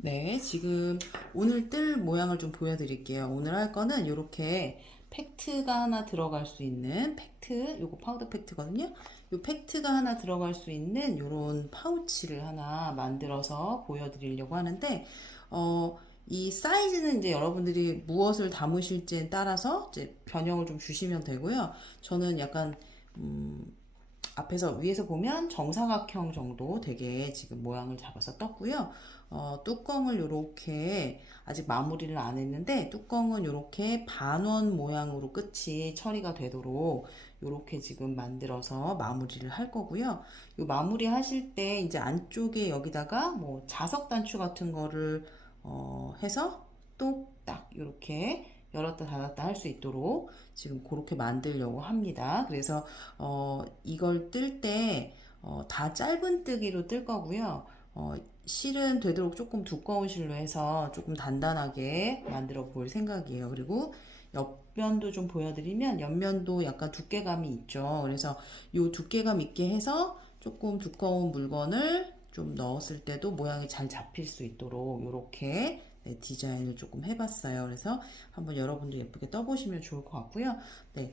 네, 지금 오늘 뜰 모양을 좀 보여드릴게요. 오늘 할 거는 이렇게 팩트가 하나 들어갈 수 있는 팩트, 요거 파우더 팩트거든요. 요 팩트가 하나 들어갈 수 있는 요런 파우치를 하나 만들어서 보여드리려고 하는데, 이 사이즈는 이제 여러분들이 무엇을 담으실지에 따라서 이제 변형을 좀 주시면 되고요. 저는 약간, 앞에서 위에서 보면 정사각형 정도 되게 지금 모양을 잡아서 떴고요. 뚜껑을 이렇게 아직 마무리를 안 했는데 뚜껑은 이렇게 반원 모양으로 끝이 처리가 되도록 이렇게 지금 만들어서 마무리를 할 거고요. 이 마무리 하실 때 이제 안쪽에 여기다가 뭐 자석 단추 같은 거를 해서 또 딱 이렇게 열었다 닫았다 할 수 있도록 지금 그렇게 만들려고 합니다. 그래서 이걸 뜰 때 다 짧은 뜨기로 뜰 거고요. 실은 되도록 조금 두꺼운 실로 해서 조금 단단하게 만들어 볼 생각이에요. 그리고 옆면도 좀 보여드리면 옆면도 약간 두께감이 있죠. 그래서 이 두께감 있게 해서 조금 두꺼운 물건을 좀 넣었을 때도 모양이 잘 잡힐 수 있도록 이렇게 디자인을 조금 해봤어요. 그래서 한번 여러분도 예쁘게 떠보시면 좋을 것 같고요. 네,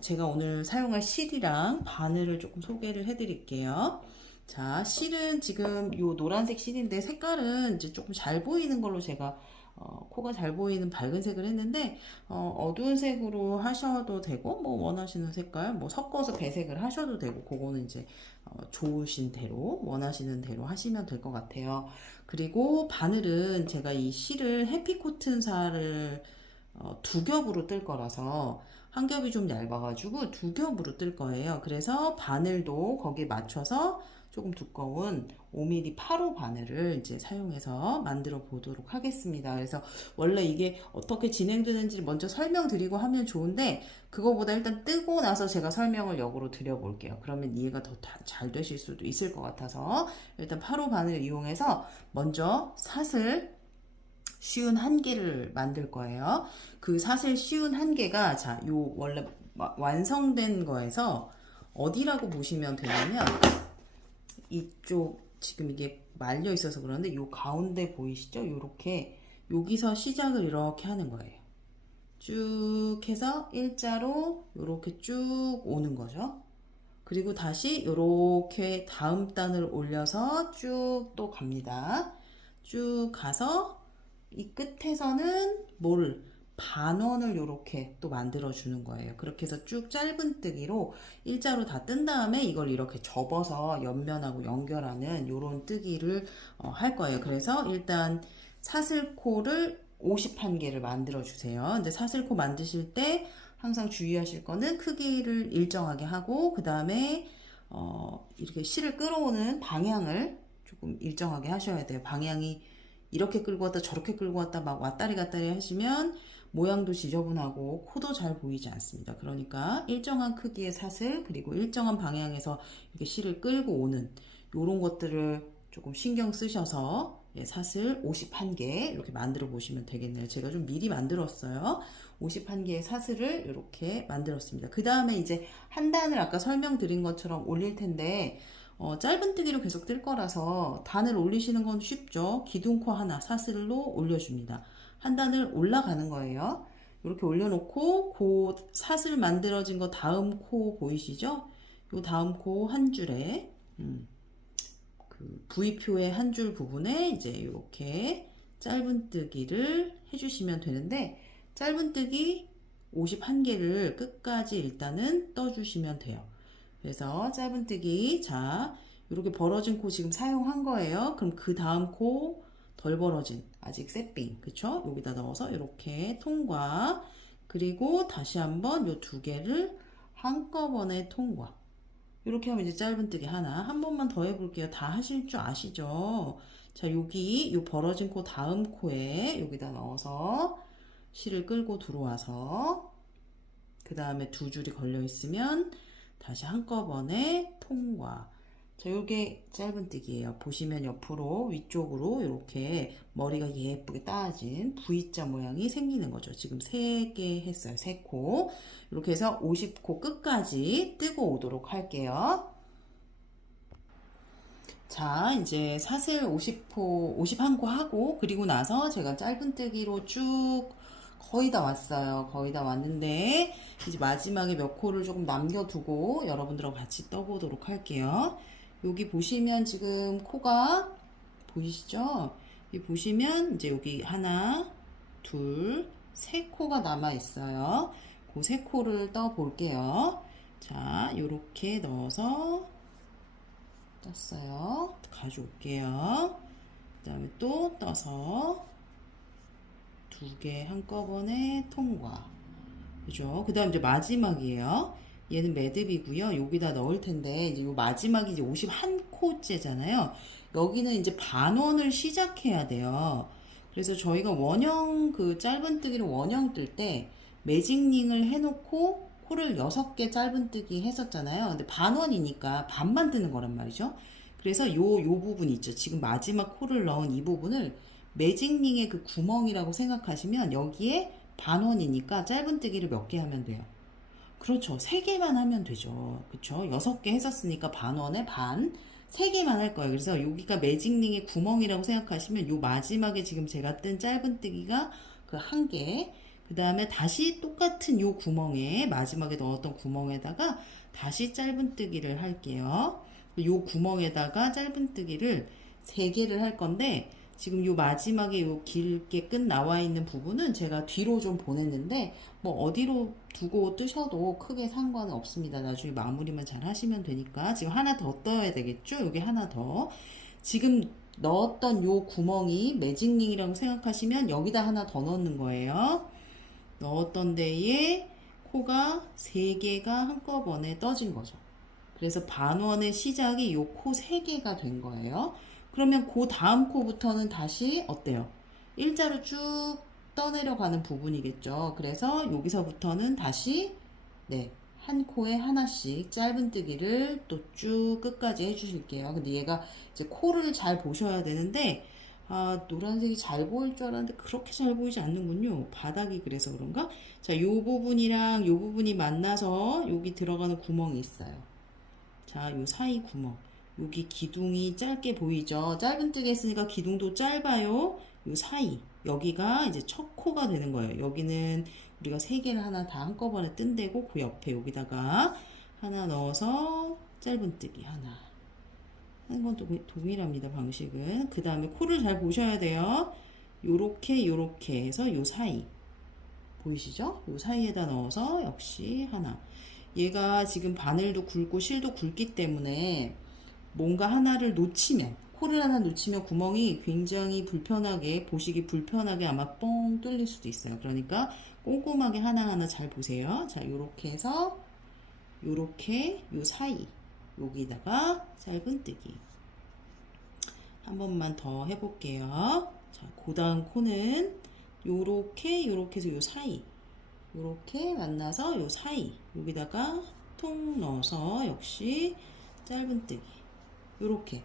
제가 오늘 사용할 실이랑 바늘을 조금 소개를 해드릴게요. 자, 실은 지금 요 노란색 실인데 색깔은 이제 조금 잘 보이는 걸로 제가 코가 잘 보이는 밝은 색을 했는데 어두운 색으로 하셔도 되고 뭐 원하시는 색깔 뭐 섞어서 배색을 하셔도 되고 그거는 이제 좋으신 대로 원하시는 대로 하시면 될 것 같아요. 그리고 바늘은 제가 이 실을 해피코튼사를 두 겹으로 뜰 거라서 한 겹이 좀 얇아가지고 두 겹으로 뜰 거예요. 그래서 바늘도 거기에 맞춰서 조금 두꺼운 5mm 8호 바늘을 이제 사용해서 만들어 보도록 하겠습니다. 그래서 원래 이게 어떻게 진행되는지 먼저 설명드리고 하면 좋은데 그거보다 일단 뜨고 나서 제가 설명을 역으로 드려볼게요. 그러면 이해가 더 잘 되실 수도 있을 것 같아서 일단 8호 바늘을 이용해서 먼저 사슬 쉬운 한 개를 만들 거예요. 그 사슬 쉬운 한 개가 자, 요 원래 완성된 거에서 어디라고 보시면 되냐면 이쪽 지금 이게 말려 있어서 그러는데 요 가운데 보이시죠? 요렇게 여기서 시작을 이렇게 하는 거예요. 쭉 해서 일자로 요렇게 쭉 오는 거죠. 그리고 다시 요렇게 다음 단을 올려서 쭉 또 갑니다. 쭉 가서 이 끝에서는 뭐를 반원을 이렇게 또 만들어 주는 거예요. 그렇게 해서 쭉 짧은 뜨기로 일자로 다 뜬 다음에 이걸 이렇게 접어서 옆면하고 연결하는 이런 뜨기를 할 거예요. 그래서 일단 사슬코를 51개를 만들어 주세요. 근데 사슬코 만드실 때 항상 주의하실 거는 크기를 일정하게 하고 그 다음에 이렇게 실을 끌어오는 방향을 조금 일정하게 하셔야 돼요. 방향이 이렇게 끌고 왔다 저렇게 끌고 왔다 막 왔다리 갔다리 하시면 모양도 지저분하고 코도 잘 보이지 않습니다. 그러니까 일정한 크기의 사슬 그리고 일정한 방향에서 이렇게 실을 끌고 오는 이런 것들을 조금 신경 쓰셔서 사슬 51개 이렇게 만들어 보시면 되겠네요. 제가 좀 미리 만들었어요. 51개의 사슬을 이렇게 만들었습니다. 그 다음에 이제 한 단을 아까 설명드린 것처럼 올릴 텐데 짧은 뜨기로 계속 뜰 거라서 단을 올리시는 건 쉽죠. 기둥코 하나 사슬로 올려줍니다. 한 단을 올라가는 거예요. 이렇게 올려놓고 그 사슬 만들어진 거 다음 코 보이시죠? 요 다음 코 한 줄에 그 V표의 한 줄 부분에 이제 이렇게 짧은 뜨기를 해주시면 되는데 짧은 뜨기 51개를 끝까지 일단은 떠주시면 돼요. 그래서 짧은 뜨기 자 이렇게 벌어진 코 지금 사용한 거예요. 그럼 그 다음 코 덜 벌어진 아직 세핑 그쵸? 여기다 넣어서 이렇게 통과 그리고 다시 한번 요 두 개를 한꺼번에 통과 이렇게 하면 이제 짧은 뜨기 하나 한 번만 더 해볼게요. 다 하실 줄 아시죠? 자 여기 요 벌어진 코 다음 코에 여기다 넣어서 실을 끌고 들어와서 그 다음에 두 줄이 걸려 있으면 다시 한꺼번에 통과. 자, 요게 짧은 뜨기예요. 보시면 옆으로 위쪽으로 이렇게 머리가 예쁘게 따진 V자 모양이 생기는 거죠. 지금 3개 했어요. 3코. 이렇게 해서 50코 끝까지 뜨고 오도록 할게요. 자, 이제 사슬 50호, 51코 하고, 그리고 나서 제가 짧은뜨기로 쭉 거의 다 왔어요. 거의 다 왔는데, 이제 마지막에 몇 코를 조금 남겨두고 여러분들하고 같이 떠보도록 할게요. 여기 보시면 지금 코가 보이시죠? 여기 보시면 이제 여기 하나, 둘, 세 코가 남아 있어요. 그 세 코를 떠 볼게요. 자, 요렇게 넣어서 떴어요. 가져올게요. 그 다음에 또 떠서 두 개 한꺼번에 통과. 그죠? 그 다음 이제 마지막이에요. 얘는 매듭이고요. 여기다 넣을 텐데, 이제 요 마지막이 이제 51코째잖아요. 여기는 이제 반원을 시작해야 돼요. 그래서 저희가 원형 그 짧은뜨기를 원형 뜰 때 매직링을 해놓고 코를 6개 짧은뜨기 했었잖아요. 근데 반원이니까 반만 뜨는 거란 말이죠. 그래서 요 부분 있죠. 지금 마지막 코를 넣은 이 부분을 매직링의 그 구멍이라고 생각하시면 여기에 반원이니까 짧은뜨기를 몇 개 하면 돼요. 그렇죠. 3개만 하면 되죠. 그쵸? 6개 했었으니까 반원에 반, 3개만 할 거예요. 그래서 여기가 매직링의 구멍이라고 생각하시면 요 마지막에 지금 제가 뜬 짧은뜨기가 그 한 개, 그 다음에 다시 똑같은 요 구멍에, 마지막에 넣었던 구멍에다가 다시 짧은뜨기를 할게요. 요 구멍에다가 짧은뜨기를 3개를 할 건데, 지금 요 마지막에 요 길게 끝 나와 있는 부분은 제가 뒤로 좀 보냈는데 뭐 어디로 두고 뜨셔도 크게 상관은 없습니다. 나중에 마무리만 잘 하시면 되니까. 지금 하나 더 떠야 되겠죠? 여기 하나 더. 지금 넣었던 요 구멍이 매직링이라고 생각하시면 여기다 하나 더 넣는 거예요. 넣었던 데에 코가 3개가 한꺼번에 떠진 거죠. 그래서 반원의 시작이 요 코 3개가 된 거예요. 그러면 그 다음 코부터는 다시 어때요? 일자로 쭉 떠내려가는 부분이겠죠. 그래서 여기서부터는 다시 네, 한 코에 하나씩 짧은뜨기를 또 쭉 끝까지 해주실게요. 근데 얘가 이제 코를 잘 보셔야 되는데 노란색이 잘 보일 줄 알았는데 그렇게 잘 보이지 않는군요. 바닥이 그래서 그런가? 자, 요 부분이랑 요 부분이 만나서 여기 들어가는 구멍이 있어요. 자, 요 사이 구멍. 여기 기둥이 짧게 보이죠? 짧은뜨기 했으니까 기둥도 짧아요. 요 사이. 여기가 이제 첫 코가 되는 거예요. 여기는 우리가 3개를 하나 다 한꺼번에 뜬대고 그 옆에 여기다가 하나 넣어서 짧은뜨기 하나. 하는 건 동일합니다. 방식은. 그 다음에 코를 잘 보셔야 돼요. 요렇게 해서 요 사이. 보이시죠? 요 사이에다 넣어서 역시 하나. 얘가 지금 바늘도 굵고 실도 굵기 때문에 뭔가 하나를 놓치면, 코를 하나 놓치면 구멍이 굉장히 불편하게, 보시기 불편하게 아마 뻥 뚫릴 수도 있어요. 그러니까 꼼꼼하게 하나하나 잘 보세요. 자, 요렇게 해서 요렇게 요 사이 여기다가 짧은뜨기 한 번만 더 해볼게요. 자, 그 다음 코는 요렇게 해서 요 사이 요렇게 만나서 요 사이 여기다가 통 넣어서 역시 짧은뜨기 요렇게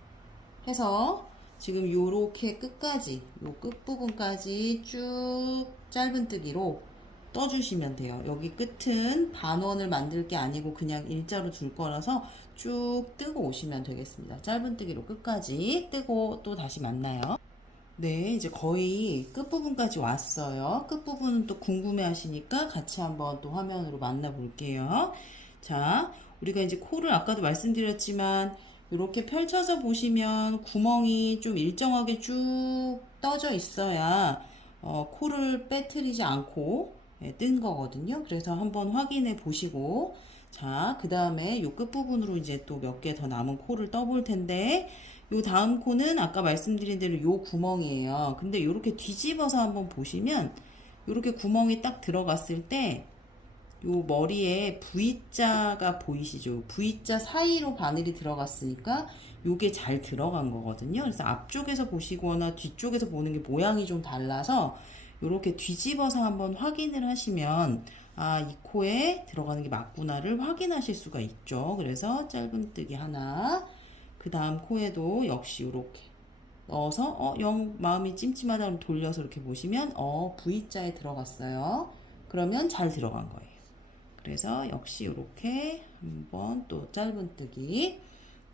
해서 지금 요렇게 끝까지 요 끝부분까지 쭉 짧은뜨기로 떠주시면 돼요. 여기 끝은 반원을 만들 게 아니고 그냥 일자로 둘 거라서 쭉 뜨고 오시면 되겠습니다. 짧은뜨기로 끝까지 뜨고 또 다시 만나요. 네, 이제 거의 끝부분까지 왔어요. 끝부분은 또 궁금해 하시니까 같이 한번 또 화면으로 만나볼게요. 자, 우리가 이제 코를 아까도 말씀드렸지만 이렇게 펼쳐서 보시면 구멍이 좀 일정하게 쭉 떠져 있어야 코를 빼뜨리지 않고 뜬 거거든요. 그래서 한번 확인해 보시고 자, 그 다음에 요 끝부분으로 이제 또 몇 개 더 남은 코를 떠볼 텐데 요 다음 코는 아까 말씀드린 대로 요 구멍이에요. 근데 요렇게 뒤집어서 한번 보시면 요렇게 구멍이 딱 들어갔을 때 요 머리에 V자가 보이시죠? V자 사이로 바늘이 들어갔으니까 요게 잘 들어간 거거든요. 그래서 앞쪽에서 보시거나 뒤쪽에서 보는 게 모양이 좀 달라서 요렇게 뒤집어서 한번 확인을 하시면 이 코에 들어가는 게 맞구나를 확인하실 수가 있죠. 그래서 짧은뜨기 하나 그 다음 코에도 역시 요렇게 넣어서 영 마음이 찜찜하다 그러면 돌려서 이렇게 보시면 V자에 들어갔어요. 그러면 잘 들어간 거예요. 그래서 역시 이렇게 한번 또 짧은뜨기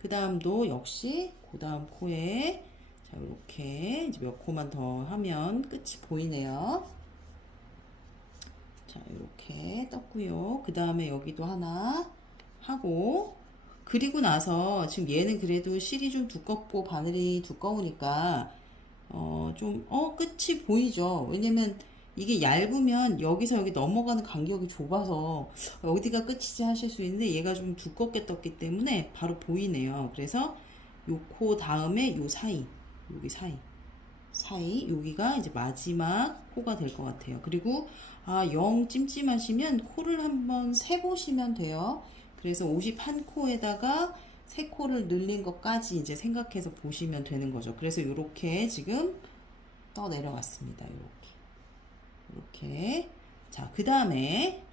그 다음도 역시 그 다음 코에 자 이렇게 이제 몇 코만 더 하면 끝이 보이네요. 자 이렇게 떴고요. 그 다음에 여기도 하나 하고 그리고 나서 지금 얘는 그래도 실이 좀 두껍고 바늘이 두꺼우니까 끝이 보이죠. 왜냐면 이게 얇으면 여기서 여기 넘어가는 간격이 좁아서 어디가 끝이지 하실 수 있는데 얘가 좀 두껍게 떴기 때문에 바로 보이네요. 그래서 요 코 다음에 요 사이, 여기 사이 여기가 이제 마지막 코가 될 것 같아요. 그리고 영 찜찜하시면 코를 한번 세 보시면 돼요. 그래서 51코에다가 3코를 늘린 것까지 이제 생각해서 보시면 되는 거죠. 그래서 이렇게 지금 떠 내려갔습니다. 이렇게. 자, 그 다음에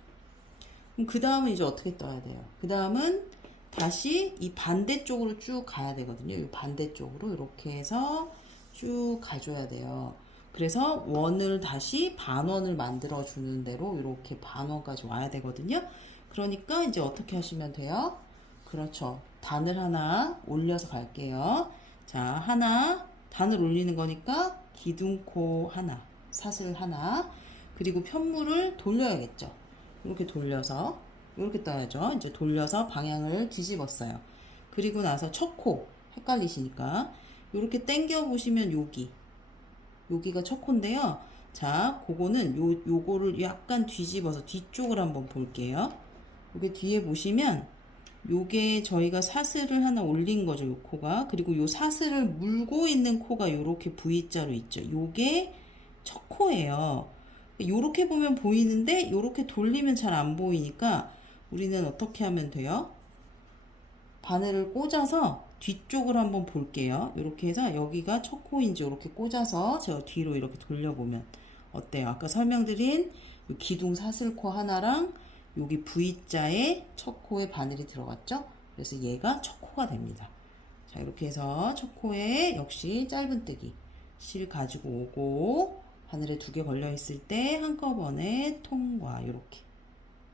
그 다음은 이제 어떻게 떠야 돼요? 그 다음은 다시 이 반대쪽으로 쭉 가야 되거든요. 이 반대쪽으로 이렇게 해서 쭉 가줘야 돼요. 그래서 원을 다시 반원을 만들어 주는 대로 이렇게 반원까지 와야 되거든요. 그러니까 이제 어떻게 하시면 돼요? 그렇죠. 단을 하나 올려서 갈게요. 자, 하나 단을 올리는 거니까 기둥코 하나, 사슬 하나, 그리고 편물을 돌려야겠죠. 이렇게 돌려서 이렇게 떠야죠. 이제 돌려서 방향을 뒤집었어요. 그리고 나서 첫 코 헷갈리시니까 이렇게 당겨 보시면 여기가 첫 코인데요. 자, 그거는 요거를 약간 뒤집어서 뒤쪽을 한번 볼게요. 요게 뒤에 보시면 요게 저희가 사슬을 하나 올린 거죠. 요 코가. 그리고 요 사슬을 물고 있는 코가 요렇게 V자로 있죠. 요게 첫 코예요. 요렇게 보면 보이는데 요렇게 돌리면 잘 안 보이니까 우리는 어떻게 하면 돼요? 바늘을 꽂아서 뒤쪽을 한번 볼게요. 이렇게 해서 여기가 첫 코인지 이렇게 꽂아서 제가 뒤로 이렇게 돌려보면 어때요? 아까 설명드린 이 기둥 사슬코 하나랑 여기 V자에 첫 코에 바늘이 들어갔죠? 그래서 얘가 첫 코가 됩니다. 자, 이렇게 해서 첫 코에 역시 짧은뜨기 실 가지고 오고 바늘에 2개 걸려 있을 때 한꺼번에 통과 이렇게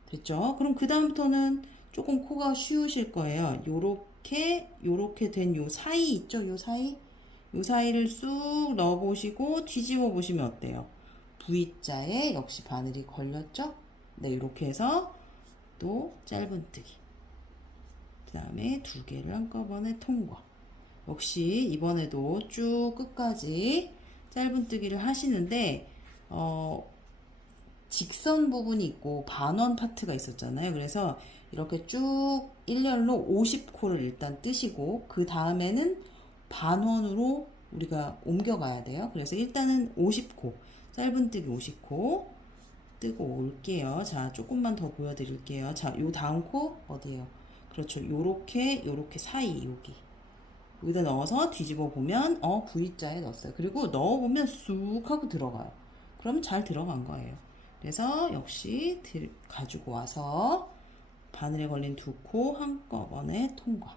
됐죠? 그럼 그 다음부터는 조금 코가 쉬우실 거예요. 요렇게 된 요 사이 있죠? 요 사이를 쑥 넣어 보시고 뒤집어 보시면 어때요? V자에 역시 바늘이 걸렸죠? 네, 이렇게 해서 또 짧은뜨기. 그 다음에 2개를 한꺼번에 통과. 역시 이번에도 쭉 끝까지 짧은뜨기를 하시는데 직선 부분이 있고 반원 파트가 있었잖아요. 그래서 이렇게 쭉 일렬로 50코를 일단 뜨시고 그 다음에는 반원으로 우리가 옮겨가야 돼요. 그래서 일단은 50코, 짧은뜨기 50코 뜨고 올게요. 자, 조금만 더 보여드릴게요. 자, 요 다음 코 어디에요? 그렇죠. 요렇게 사이 여기다 넣어서 뒤집어 보면 V자에 넣었어요. 그리고 넣어 보면 쑥 하고 들어가요. 그러면 잘 들어간 거예요. 그래서 역시 가지고 와서 바늘에 걸린 2코 한꺼번에 통과.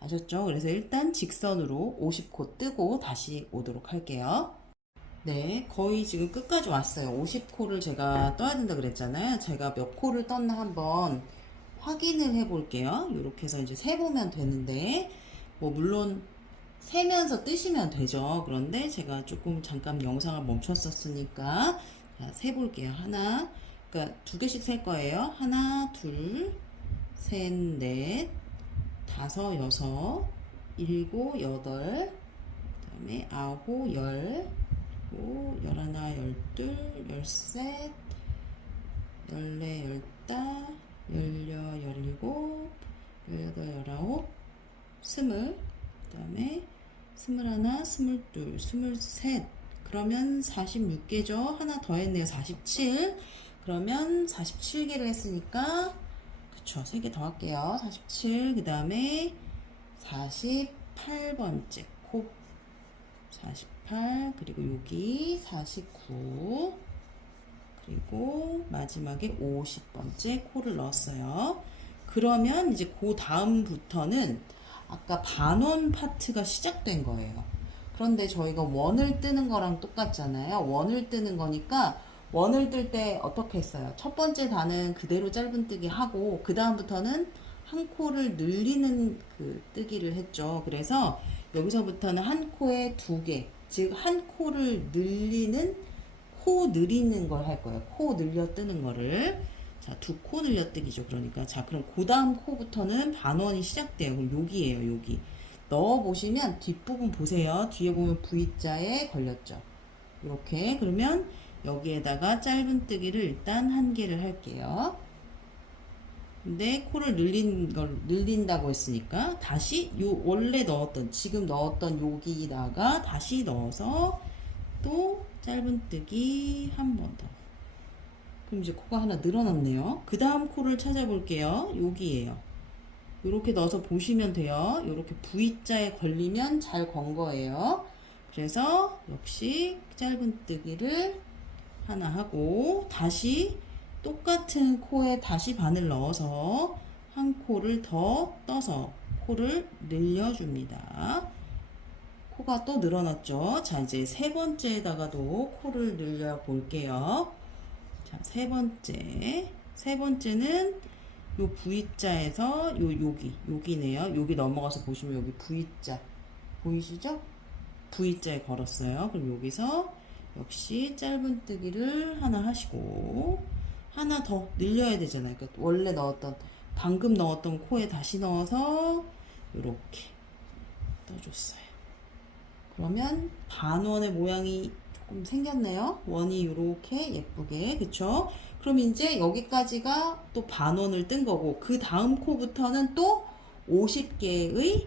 아셨죠? 그래서 일단 직선으로 50코 뜨고 다시 오도록 할게요. 네, 거의 지금 끝까지 왔어요. 50코를 제가 떠야 된다 그랬잖아요. 제가 몇 코를 떴나 한번 확인을 해 볼게요. 이렇게 해서 이제 세보면 되는데, 물론 세면서 뜨시면 되죠. 그런데 제가 조금 잠깐 영상을 멈췄었으니까, 자, 세볼게요. 하나, 그러니까 2개씩 셀 거예요. 하나, 둘, 셋, 넷, 다섯, 여섯, 일곱, 여덟, 그 다음에 아홉, 열, 열하나, 열둘, 열셋, 열네, 열다, 열여, 열일곱, 열여덟, 열아홉, 스물, 그 다음에 스물하나, 스물둘, 스물셋. 그러면 46개죠. 하나 더 했네요. 47. 그러면 47개를 했으니까, 그쵸. 3개 더 할게요. 47. 그 다음에 48번째 코. 48. 그리고 여기 49. 그리고 마지막에 50번째 코를 넣었어요. 그러면 이제 그 다음부터는 아까 반원 파트가 시작된 거예요. 그런데 저희가 원을 뜨는 거랑 똑같잖아요. 원을 뜨는 거니까 원을 뜰 때 어떻게 했어요? 첫 번째 단은 그대로 짧은뜨기 하고 그 다음부터는 한 코를 늘리는 그 뜨기를 했죠. 그래서 여기서부터는 한 코에 두 개, 즉 한 코를 늘리는 코 늘리는 걸 할 거예요. 코 늘려 뜨는 거를. 자, 두 코 늘려 뜨기죠. 그러니까 자, 그럼 그 다음 코부터는 반원이 시작돼요. 그럼 여기에요. 여기 넣어 보시면 뒷부분 보세요. 뒤에 보면 V자에 걸렸죠. 이렇게. 그러면 여기에다가 짧은뜨기를 일단 한 개를 할게요. 근데 코를 늘린다고 했으니까 다시 요 원래 넣었던 지금 넣었던 여기다가 다시 넣어서 또 짧은뜨기 한 번 더. 그럼 이제 코가 하나 늘어났네요. 그 다음 코를 찾아볼게요. 여기에요. 이렇게 넣어서 보시면 돼요. 이렇게 V자에 걸리면 잘 건 거예요. 그래서 역시 짧은뜨기를 하나 하고 다시 똑같은 코에 다시 바늘 넣어서 한 코를 더 떠서 코를 늘려줍니다. 코가 또 늘어났죠. 자, 이제 세 번째에다가도 코를 늘려 볼게요. 자, 세 번째는 요 V자에서 여기네요. 여기 넘어가서 보시면 여기 V자 보이시죠? V자에 걸었어요. 그럼 여기서 역시 짧은뜨기를 하나 하시고 하나 더 늘려야 되잖아요. 그러니까 원래 넣었던 방금 넣었던 코에 다시 넣어서 이렇게 떠줬어요. 그러면 반원의 모양이 조금 생겼네요. 원이 이렇게 예쁘게, 그쵸? 그럼 이제 여기까지가 또 반원을 뜬 거고 그 다음 코부터는 또 50개의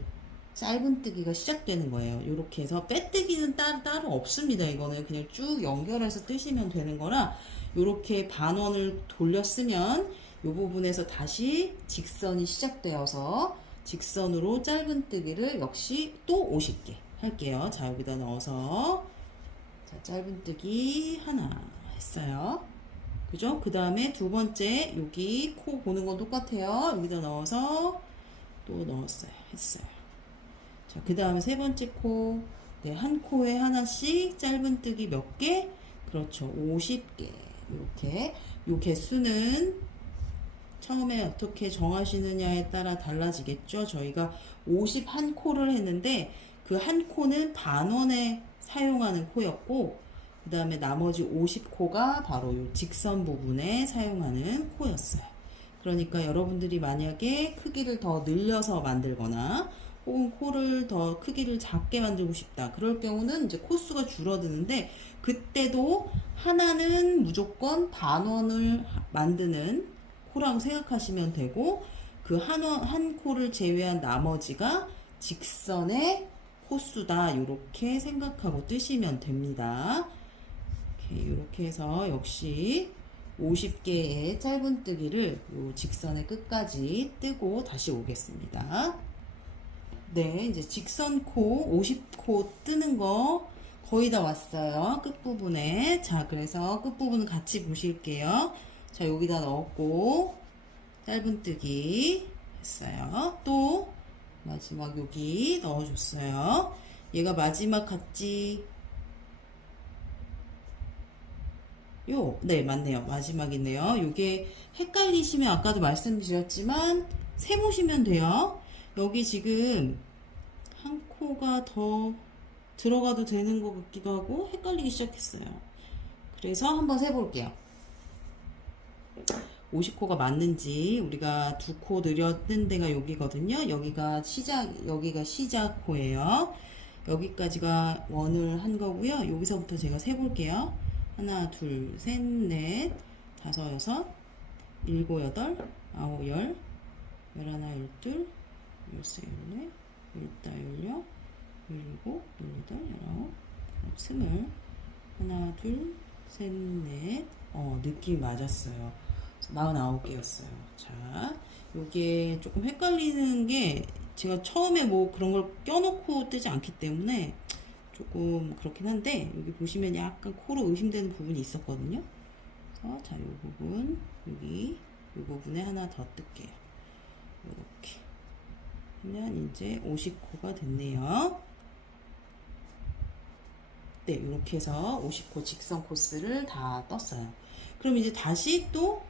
짧은뜨기가 시작되는 거예요. 이렇게 해서 빼뜨기는 따로 없습니다. 이거는 그냥 쭉 연결해서 뜨시면 되는 거라 이렇게 반원을 돌렸으면 이 부분에서 다시 직선이 시작되어서 직선으로 짧은뜨기를 역시 또 50개 할게요. 자, 여기다 넣어서 자, 짧은뜨기 하나 했어요. 그죠? 그 다음에 두 번째 여기 코 보는 건 똑같아요. 여기다 넣어서 또 넣었어요. 했어요. 자, 그 다음 세 번째 코. 네, 한 코에 하나씩 짧은뜨기 몇 개? 그렇죠. 50개. 이렇게. 요 개수는 처음에 어떻게 정하시느냐에 따라 달라지겠죠. 저희가 51코를 했는데 그 한 코는 반원에 사용하는 코였고 그 다음에 나머지 50코가 바로 요 직선 부분에 사용하는 코였어요. 그러니까 여러분들이 만약에 크기를 더 늘려서 만들거나 혹은 코를 더 크기를 작게 만들고 싶다. 그럴 경우는 이제 코수가 줄어드는데 그때도 하나는 무조건 반원을 만드는 코라고 생각하시면 되고 그 한 코를 제외한 나머지가 직선의 코수다. 이렇게 생각하고 뜨시면 됩니다. 이렇게 해서 역시 50개의 짧은뜨기를 요 직선의 끝까지 뜨고 다시 오겠습니다. 네, 이제 직선 코 50코 뜨는 거 거의 다 왔어요. 끝부분에. 자, 그래서 끝부분 같이 보실게요. 자, 여기다 넣었고 짧은뜨기 했어요. 또 마지막 여기 넣어줬어요. 얘가 마지막 같지? 네, 맞네요. 마지막이네요. 요게 헷갈리시면 아까도 말씀드렸지만 세보시면 돼요. 여기 지금 한 코가 더 들어가도 되는 것 같기도 하고 헷갈리기 시작했어요. 그래서 한번 세볼게요. 50코가 맞는지 우리가 두 코 늘렸는 데가 여기거든요. 여기가 시작 코예요. 여기까지가 원을 한 거고요. 여기서부터 제가 세볼게요. 하나, 둘, 셋, 넷, 다섯, 여섯, 일곱, 여덟, 아홉, 열, 열하나, 열둘, 열세, 열네, 열다, 열여, 열일곱, 열여덟, 열아홉, 스물. 하나, 둘, 셋, 넷. 느낌 맞았어요. 49개였어요. 자, 요게 조금 헷갈리는 게 제가 처음에 뭐 그런 걸 껴놓고 뜨지 않기 때문에 조금 그렇긴 한데 여기 보시면 약간 코로 의심되는 부분이 있었거든요. 그래서 자, 요 부분 여기 요 부분에 하나 더 뜰게요. 이렇게 하면 이제 50코가 됐네요. 네, 이렇게 해서 50코 직선 코스를 다 떴어요. 그럼 이제 다시 또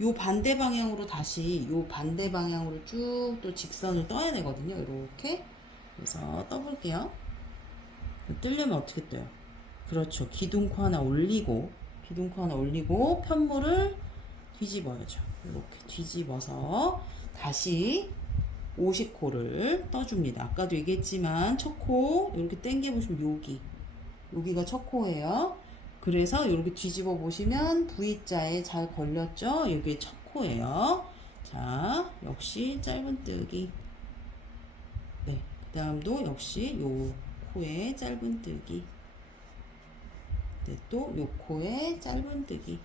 요 반대 방향으로 다시 요 반대 방향으로 쭉 또 직선을 떠야 되거든요. 이렇게. 그래서 떠볼게요. 뜨려면 어떻게 떠요? 그렇죠. 기둥코 하나 올리고, 기둥코 하나 올리고, 편물을 뒤집어야죠. 이렇게 뒤집어서 다시 50코를 떠줍니다. 아까도 얘기했지만 첫 코 이렇게 당겨 보시면 여기가 첫 코예요. 그래서 이렇게 뒤집어 보시면 V자에 잘 걸렸죠? 이게 첫 코예요. 자, 역시 짧은뜨기. 네, 그 다음도 역시 요 코에 짧은뜨기. 네, 또 요 코에 짧은뜨기.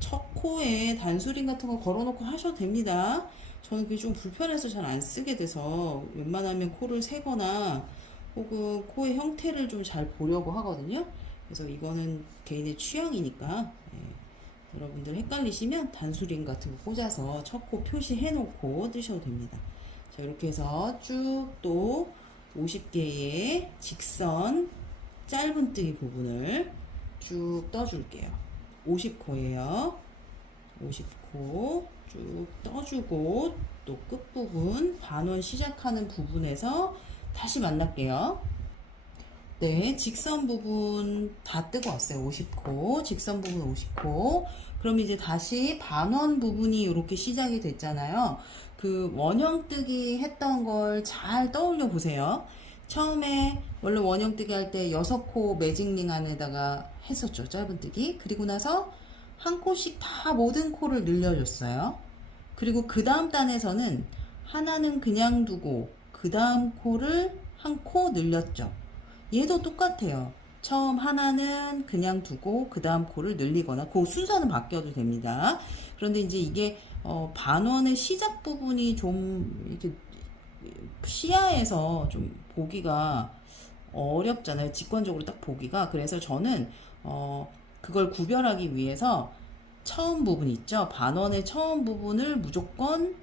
첫 코에 단수링 같은 거 걸어놓고 하셔도 됩니다. 저는 그게 좀 불편해서 잘 안 쓰게 돼서 웬만하면 코를 세거나 혹은 코의 형태를 좀 잘 보려고 하거든요. 그래서 이거는 개인의 취향이니까 여러분들 헷갈리시면 단수링 같은 거 꽂아서 첫 코 표시해 놓고 뜨셔도 됩니다. 자, 이렇게 해서 쭉 또 50개의 직선 짧은뜨기 부분을 쭉 떠줄게요. 50코예요. 50코 쭉 떠주고 또 끝부분 반원 시작하는 부분에서 다시 만날게요. 네, 직선 부분 다 뜨고 왔어요. 50코, 직선 부분 50코. 그럼 이제 다시 반원 부분이 이렇게 시작이 됐잖아요. 그 원형뜨기 했던 걸 잘 떠올려 보세요. 처음에 원래 원형뜨기 할 때 6코 매직링 안에다가 했었죠. 짧은뜨기. 그리고 나서 한 코씩 다 모든 코를 늘려줬어요. 그리고 그 다음 단에서는 하나는 그냥 두고 그 다음 코를 한 코 늘렸죠. 얘도 똑같아요. 처음 하나는 그냥 두고 그 다음 코를 늘리거나 그 순서는 바뀌어도 됩니다. 그런데 이제 이게 반원의 시작 부분이 좀 이렇게 시야에서 좀 보기가 어렵잖아요. 직관적으로 딱 보기가. 그래서 저는 그걸 구별하기 위해서 처음 부분 있죠. 반원의 처음 부분을 무조건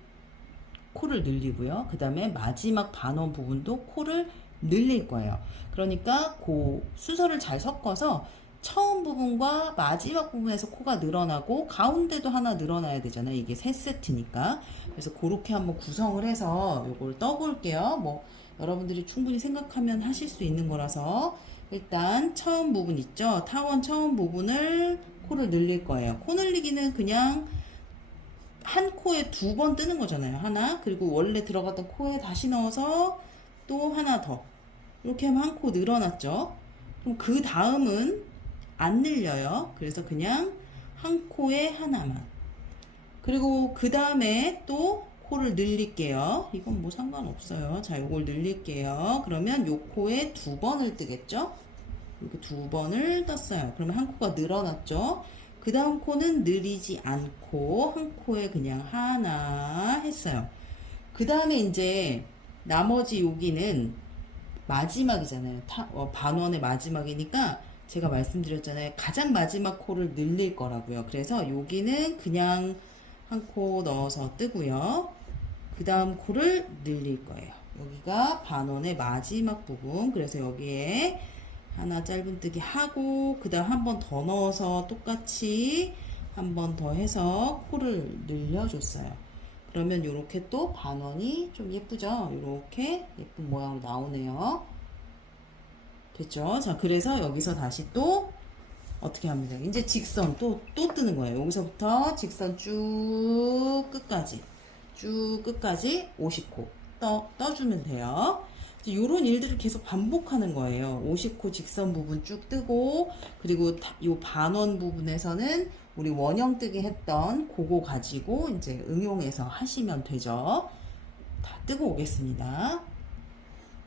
코를 늘리고요. 그 다음에 마지막 반원 부분도 코를 늘릴 거예요. 그러니까 그 순서를 잘 섞어서 처음 부분과 마지막 부분에서 코가 늘어나고 가운데도 하나 늘어나야 되잖아요. 이게 세 세트니까. 그래서 그렇게 한번 구성을 해서 이걸 떠볼게요. 뭐 여러분들이 충분히 생각하면 하실 수 있는 거라서 일단 처음 부분 있죠. 타원 처음 부분을 코를 늘릴 거예요. 코 늘리기는 그냥 한 코에 2번 뜨는 거잖아요. 하나. 그리고 원래 들어갔던 코에 다시 넣어서 또 하나 더. 이렇게 하면 한 코 늘어났죠. 그럼 그 다음은 안 늘려요. 그래서 그냥 한 코에 하나만. 그리고 그 다음에 또 코를 늘릴게요. 이건 뭐 상관없어요. 자, 요걸 늘릴게요. 그러면 요 코에 2번을 뜨겠죠? 이렇게 2번을 떴어요. 그러면 한 코가 늘어났죠? 그 다음 코는 늘리지 않고 한 코에 그냥 하나 했어요. 그 다음에 이제 나머지 여기는 마지막이잖아요. 반원의 마지막이니까 제가 말씀드렸잖아요. 가장 마지막 코를 늘릴 거라고요. 그래서 여기는 그냥 한 코 넣어서 뜨고요. 그 다음 코를 늘릴 거예요. 여기가 반원의 마지막 부분. 그래서 여기에 하나 짧은뜨기 하고 그 다음 한 번 더 넣어서 똑같이 한 번 더 해서 코를 늘려줬어요. 그러면 이렇게 또 반원이 좀 예쁘죠? 이렇게 예쁜 모양으로 나오네요. 됐죠? 자, 그래서 여기서 다시 또 어떻게 합니다. 이제 직선 또 뜨는 거예요. 여기서부터 직선 쭉 끝까지 50코 떠주면 돼요. 이런 일들을 계속 반복하는 거예요. 50코 직선 부분 쭉 뜨고 그리고 이 반원 부분에서는 우리 원형뜨기 했던 그거 가지고 이제 응용해서 하시면 되죠. 다 뜨고 오겠습니다.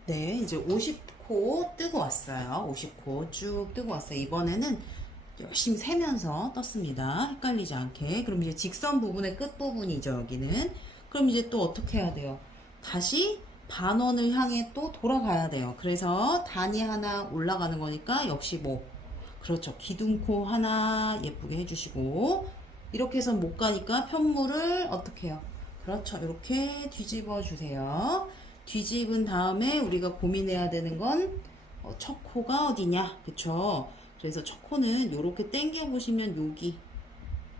네, 이제 50코 뜨고 왔어요. 50코 쭉 뜨고 왔어요. 이번에는 열심히 세면서 떴습니다. 헷갈리지 않게. 그럼 이제 직선 부분의 끝부분이죠, 여기는. 그럼 이제 또 어떻게 해야 돼요? 다시 반원을 향해 또 돌아가야 돼요. 그래서 단이 하나 올라가는 거니까 역시 뭐, 그렇죠. 기둥코 하나 예쁘게 해주시고, 이렇게 해서 못 가니까 편물을 어떻게 해요? 그렇죠. 이렇게 뒤집어 주세요. 뒤집은 다음에 우리가 고민해야 되는 건 첫 코가 어디냐? 그쵸? 그래서 첫 코는 이렇게 당겨 보시면 여기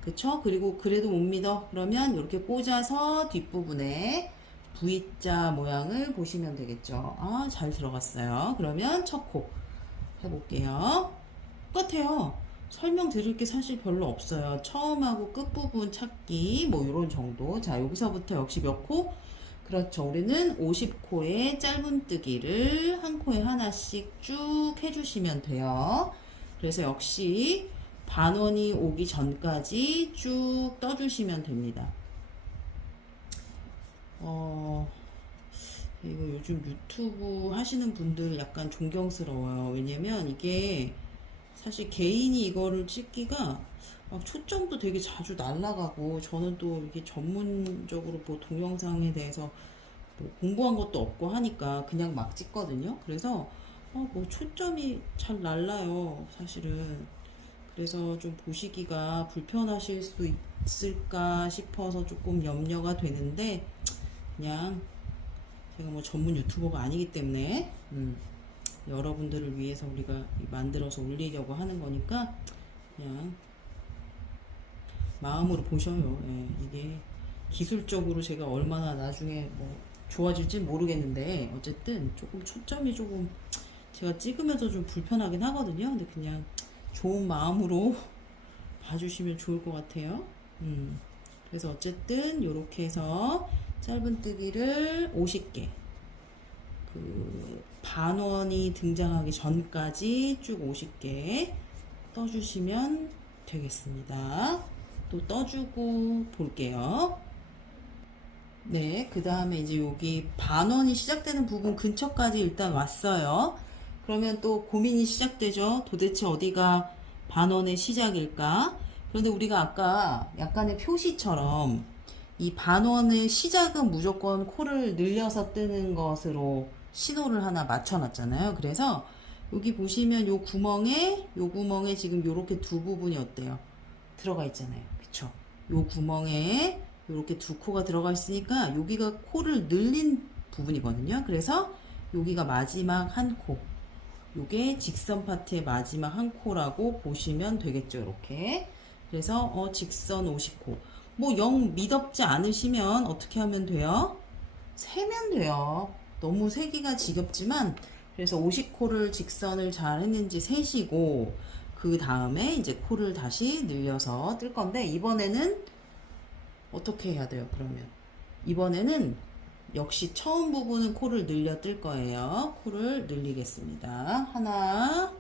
그쵸? 그리고 그래도 못 믿어. 그러면 이렇게 꽂아서 뒷부분에 V자 모양을 보시면 되겠죠. 아, 잘 들어갔어요. 그러면 첫 코 해볼게요. 똑같아요. 설명드릴 게 사실 별로 없어요. 처음하고 끝부분 찾기 뭐 이런 정도. 자, 여기서부터 역시 몇 코? 그렇죠. 우리는 50코의 짧은뜨기를 한 코에 하나씩 쭉 해주시면 돼요. 그래서 역시 반원이 오기 전까지 쭉 떠주시면 됩니다. 이거 요즘 유튜브 하시는 분들 약간 존경스러워요. 왜냐면 이게 사실 개인이 이거를 찍기가 막 초점도 되게 자주 날아가고 저는 또 이게 전문적으로 뭐 동영상에 대해서 뭐 공부한 것도 없고 하니까 그냥 막 찍거든요. 그래서 뭐 초점이 잘 날라요, 사실은. 그래서 좀 보시기가 불편하실 수 있을까 싶어서 조금 염려가 되는데 그냥 제가 뭐 전문 유튜버가 아니기 때문에 여러분들을 위해서 우리가 만들어서 올리려고 하는 거니까 그냥 마음으로 보셔요. 예, 이게 기술적으로 제가 얼마나 나중에 뭐 좋아질지 모르겠는데 어쨌든 조금 초점이 조금 제가 찍으면서 좀 불편하긴 하거든요. 근데 그냥 좋은 마음으로 봐주시면 좋을 것 같아요. 그래서 어쨌든 이렇게 해서 짧은뜨기를 50개 그 반원이 등장하기 전까지 쭉 50개 떠주시면 되겠습니다. 또 떠주고 볼게요. 네, 그 다음에 이제 여기 반원이 시작되는 부분 근처까지 일단 왔어요. 그러면 또 고민이 시작되죠. 도대체 어디가 반원의 시작일까? 그런데 우리가 아까 약간의 표시처럼 이 반원의 시작은 무조건 코를 늘려서 뜨는 것으로 신호를 하나 맞춰놨잖아요. 그래서 여기 보시면 요 구멍에 지금 요렇게 두 부분이 어때요? 들어가 있잖아요. 그쵸? 요 구멍에 요렇게 두 코가 들어가 있으니까 여기가 코를 늘린 부분이거든요. 그래서 여기가 마지막 한 코. 요게 직선 파트의 마지막 한 코라고 보시면 되겠죠. 이렇게. 그래서 직선 50코. 뭐 영 미덥지 않으시면 어떻게 하면 돼요? 세면 돼요. 너무 세기가 지겹지만 그래서 50코를 직선을 잘 했는지 세시고 그 다음에 이제 코를 다시 늘려서 뜰 건데 이번에는 어떻게 해야 돼요? 그러면 이번에는 역시 처음 부분은 코를 늘려 뜰 거예요. 코를 늘리겠습니다. 하나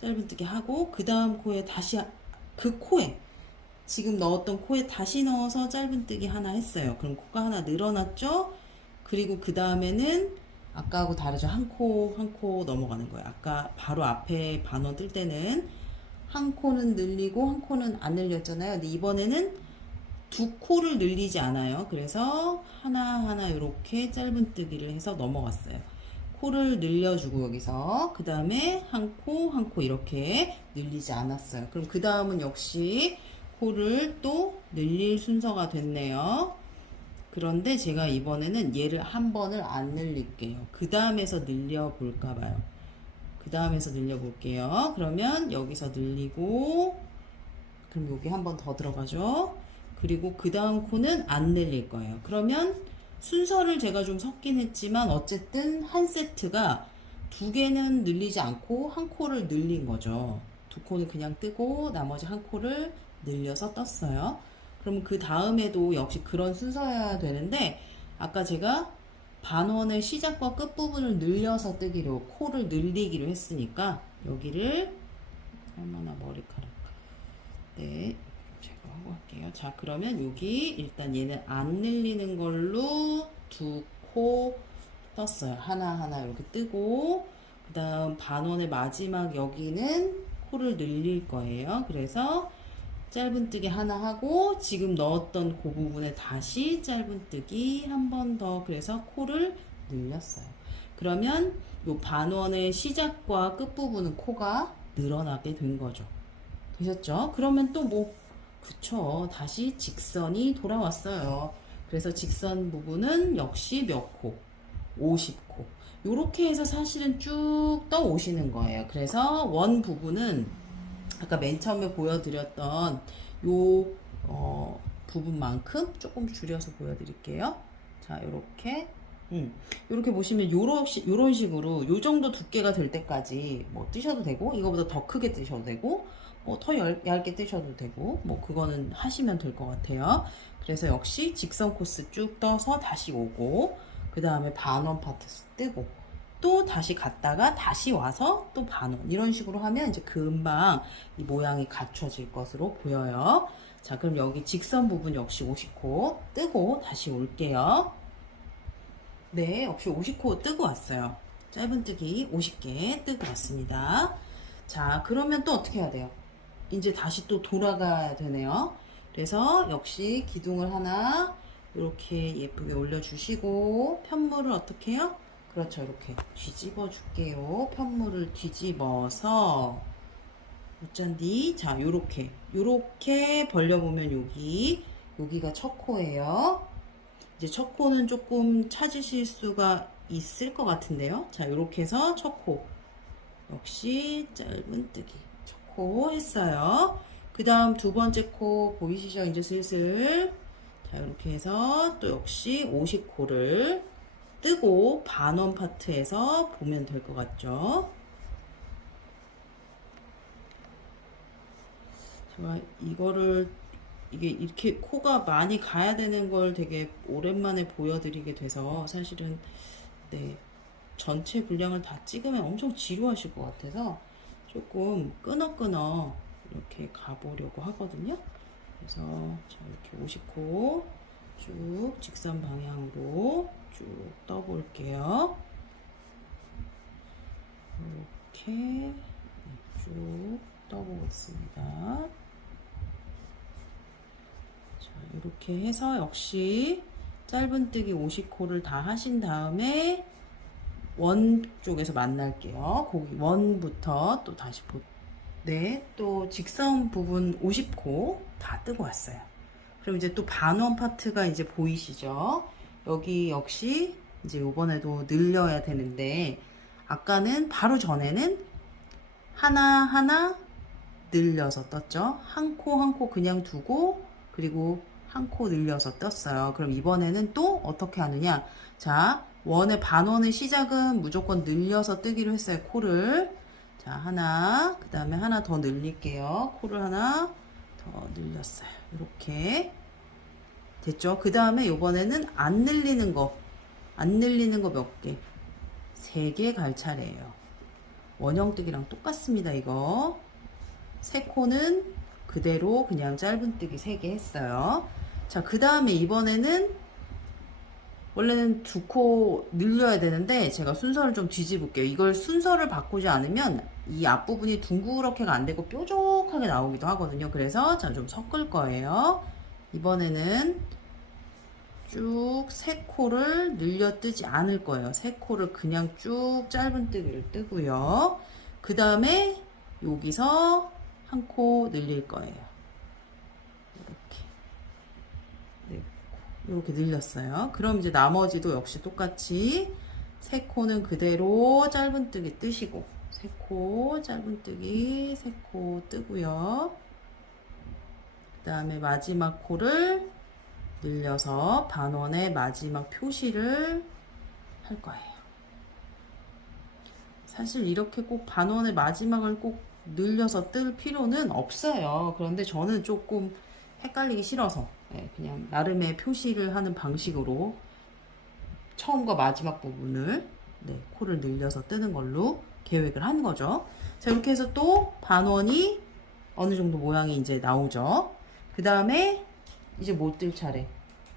짧은뜨기 하고 그 다음 코에 다시 그 코에 지금 넣었던 코에 다시 넣어서 짧은뜨기 하나 했어요. 그럼 코가 하나 늘어났죠? 그리고 그 다음에는 아까하고 다르죠. 한 코 한 코 넘어가는 거예요. 아까 바로 앞에 반원 뜰 때는 한 코는 늘리고 한 코는 안 늘렸잖아요. 근데 이번에는 두 코를 늘리지 않아요. 그래서 하나하나 이렇게 짧은뜨기를 해서 넘어갔어요. 코를 늘려주고 여기서 그 다음에 한 코 한 코 이렇게 늘리지 않았어요. 그럼 그 다음은 역시 코를 또 늘릴 순서가 됐네요. 그런데 제가 이번에는 얘를 한 번을 안 늘릴게요. 그 다음에서 늘려 볼까 봐요. 그 다음에서 늘려 볼게요. 그러면 여기서 늘리고 그럼 여기 한 번 더 들어가죠. 그리고 그 다음 코는 안 늘릴 거예요. 그러면 순서를 제가 좀 섞긴 했지만 어쨌든 한 세트가 두 개는 늘리지 않고 한 코를 늘린 거죠. 두 코는 그냥 뜨고 나머지 한 코를 늘려서 떴어요. 그럼 그 다음에도 역시 그런 순서여야 되는데 아까 제가 반원의 시작과 끝부분을 늘려서 뜨기로 코를 늘리기로 했으니까 여기를 얼마나 머리카락 네 제거하고 할게요. 자 그러면 여기 일단 얘는 안 늘리는 걸로 두 코 떴어요. 하나하나 이렇게 뜨고 그 다음 반원의 마지막 여기는 코를 늘릴 거예요. 그래서 짧은뜨기 하나 하고 지금 넣었던 그 부분에 다시 짧은뜨기 한 번 더 그래서 코를 늘렸어요. 그러면 요 반원의 시작과 끝부분은 코가 늘어나게 된 거죠. 되셨죠? 그러면 또 뭐 그쵸 다시 직선이 돌아왔어요. 그래서 직선 부분은 역시 몇 코? 50코. 요렇게 해서 사실은 쭉 떠오시는 거예요. 그래서 원 부분은 아까 맨 처음에 보여드렸던 요 부분만큼 조금 줄여서 보여드릴게요. 자, 요렇게 요렇게 보시면 요런 식으로 요 정도 두께가 될 때까지 뭐 뜨셔도 되고, 이거보다 더 크게 뜨셔도 되고, 뭐 더 얇게 뜨셔도 되고, 뭐 그거는 하시면 될 것 같아요. 그래서 역시 직선 코스 쭉 떠서 다시 오고, 그 다음에 반원 파트 뜨고, 또 다시 갔다가 다시 와서 또 반원, 이런 식으로 하면 이제 금방 이 모양이 갖춰질 것으로 보여요. 자, 그럼 여기 직선 부분 역시 50코 뜨고 다시 올게요. 네, 역시 50코 뜨고 왔어요. 짧은뜨기 50개 뜨고 왔습니다. 자, 그러면 또 어떻게 해야 돼요? 이제 다시 또 돌아가야 되네요. 그래서 역시 기둥을 하나 이렇게 예쁘게 올려주시고, 편물을 어떻게 해요? 그렇죠, 이렇게 뒤집어 줄게요. 편물을 뒤집어서 어쩐디? 자, 요렇게 벌려보면 여기가 첫 코예요. 이제 첫 코는 조금 찾으실 수가 있을 것 같은데요. 자, 요렇게 해서 첫 코. 역시 짧은뜨기. 첫 코 했어요. 그 다음 두 번째 코 보이시죠? 이제 슬슬. 자, 이렇게 해서 또 역시 50코를 뜨고 반원 파트에서 보면 될 것 같죠? 정말 이게 이렇게 코가 많이 가야 되는 걸 되게 오랜만에 보여드리게 돼서, 사실은 네, 전체 분량을 다 찍으면 엄청 지루하실 것 같아서 조금 끊어 이렇게 가보려고 하거든요. 그래서 자, 이렇게 50코 쭉 직선 방향으로 쭉 떠볼게요. 이렇게 쭉 떠보겠습니다. 자, 이렇게 해서 역시 짧은뜨기 50코를 다 하신 다음에 원 쪽에서 만날게요. 거기 원부터 또 다시 네, 또 직선 부분 50코 다 뜨고 왔어요. 그럼 이제 또 반원 파트가 이제 보이시죠? 여기 역시 이제 요번에도 늘려야 되는데, 아까는 바로 전에는 하나하나 늘려서 떴죠. 한 코 한 코 그냥 두고, 그리고 한 코 늘려서 떴어요. 그럼 이번에는 또 어떻게 하느냐? 자, 원의 반원의 시작은 무조건 늘려서 뜨기로 했어요. 코를. 자, 하나, 그 다음에 하나 더 늘릴게요. 코를 하나 더 늘렸어요. 이렇게 됐죠? 그 다음에 요번에는 안 늘리는 거 몇 개? 3개 갈 차례예요. 원형뜨기랑 똑같습니다. 이거 세 코는 그대로 그냥 짧은뜨기 3개 했어요. 자, 그 다음에 이번에는 원래는 2코 늘려야 되는데 제가 순서를 좀 뒤집을게요. 이걸 순서를 바꾸지 않으면 이 앞부분이 둥그렇게가 안 되고 뾰족하게 나오기도 하거든요. 그래서 자, 좀 섞을 거예요. 이번에는 쭉 3코를 늘려 뜨지 않을 거예요. 3코를 그냥 쭉 짧은뜨기를 뜨고요. 그 다음에 여기서 한 코 늘릴 거예요. 이렇게. 네, 이렇게 늘렸어요. 그럼 이제 나머지도 역시 똑같이 3코는 그대로 짧은뜨기 뜨시고, 3코 짧은뜨기 3코 뜨고요. 그 다음에 마지막 코를 늘려서 반원의 마지막 표시를 할 거예요. 사실 이렇게 꼭 반원의 마지막을 꼭 늘려서 뜰 필요는 없어요. 그런데 저는 조금 헷갈리기 싫어서 그냥 나름의 표시를 하는 방식으로 처음과 마지막 부분을 코를 늘려서 뜨는 걸로 계획을 한 거죠. 자, 이렇게 해서 또 반원이 어느 정도 모양이 이제 나오죠. 그 다음에 이제 못 뜰 차례.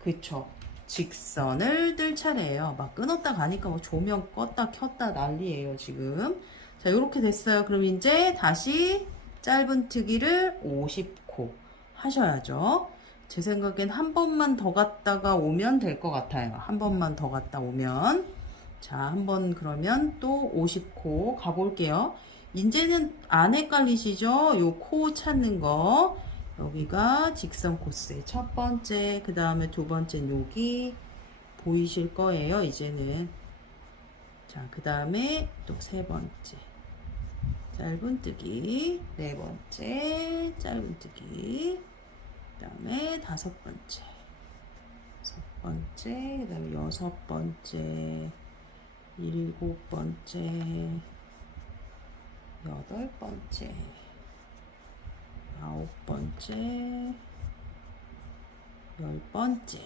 그쵸. 직선을 뜰 차례예요. 막 끊었다 가니까 뭐 조명 껐다 켰다 난리예요, 지금. 자, 이렇게 됐어요. 그럼 이제 다시 짧은뜨기를 50코 하셔야죠. 제 생각엔 한 번만 더 갔다가 오면 될 것 같아요. 한 번만 더 갔다 오면. 자, 한번 그러면 또 50코 가볼게요. 이제는 안 헷갈리시죠? 요 코 찾는 거. 여기가 직선 코스의 첫 번째, 그 다음에 두 번째 여기 보이실 거예요, 이제는. 자, 그 다음에 또 세 번째. 짧은뜨기, 네 번째, 짧은뜨기. 그다음에 5번째, 6번째, 그다음에 6번째, 7번째, 8번째, 9번째, 10번째.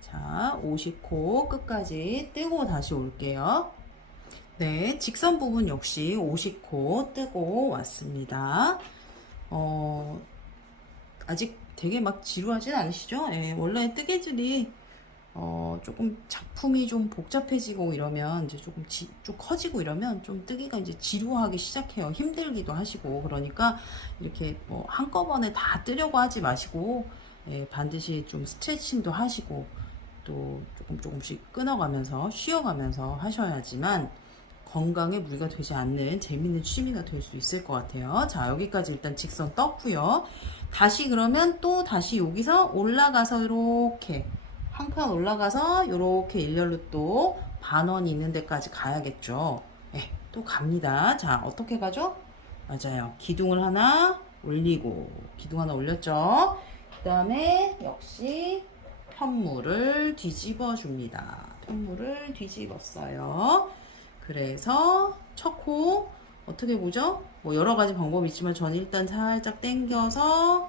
자, 50코 끝까지 뜨고 다시 올게요. 네, 직선 부분 역시 50코 뜨고 왔습니다. 아직 되게 막 지루하진 않으시죠? 예, 원래 뜨개질이 조금 작품이 좀 복잡해지고 이러면 이제 좀 커지고 이러면 좀 뜨기가 이제 지루하기 시작해요. 힘들기도 하시고. 그러니까 이렇게 뭐 한꺼번에 다 뜨려고 하지 마시고, 예, 반드시 좀 스트레칭도 하시고, 또 조금씩 끊어가면서 쉬어가면서 하셔야지만 건강에 무리가 되지 않는 재밌는 취미가 될 수 있을 것 같아요. 자, 여기까지 일단 직선 떴고요. 다시 그러면 또 다시 여기서 올라가서 이렇게 한 칸 올라가서 이렇게 일렬로 또 반원 있는 데까지 가야겠죠. 네, 또 갑니다. 자, 어떻게 가죠? 맞아요. 기둥을 하나 올리고, 기둥 하나 올렸죠. 그 다음에 역시 편물을 뒤집어 줍니다. 편물을 뒤집었어요. 그래서 첫 코 어떻게 보죠? 뭐 여러 가지 방법이 있지만 저는 일단 살짝 당겨서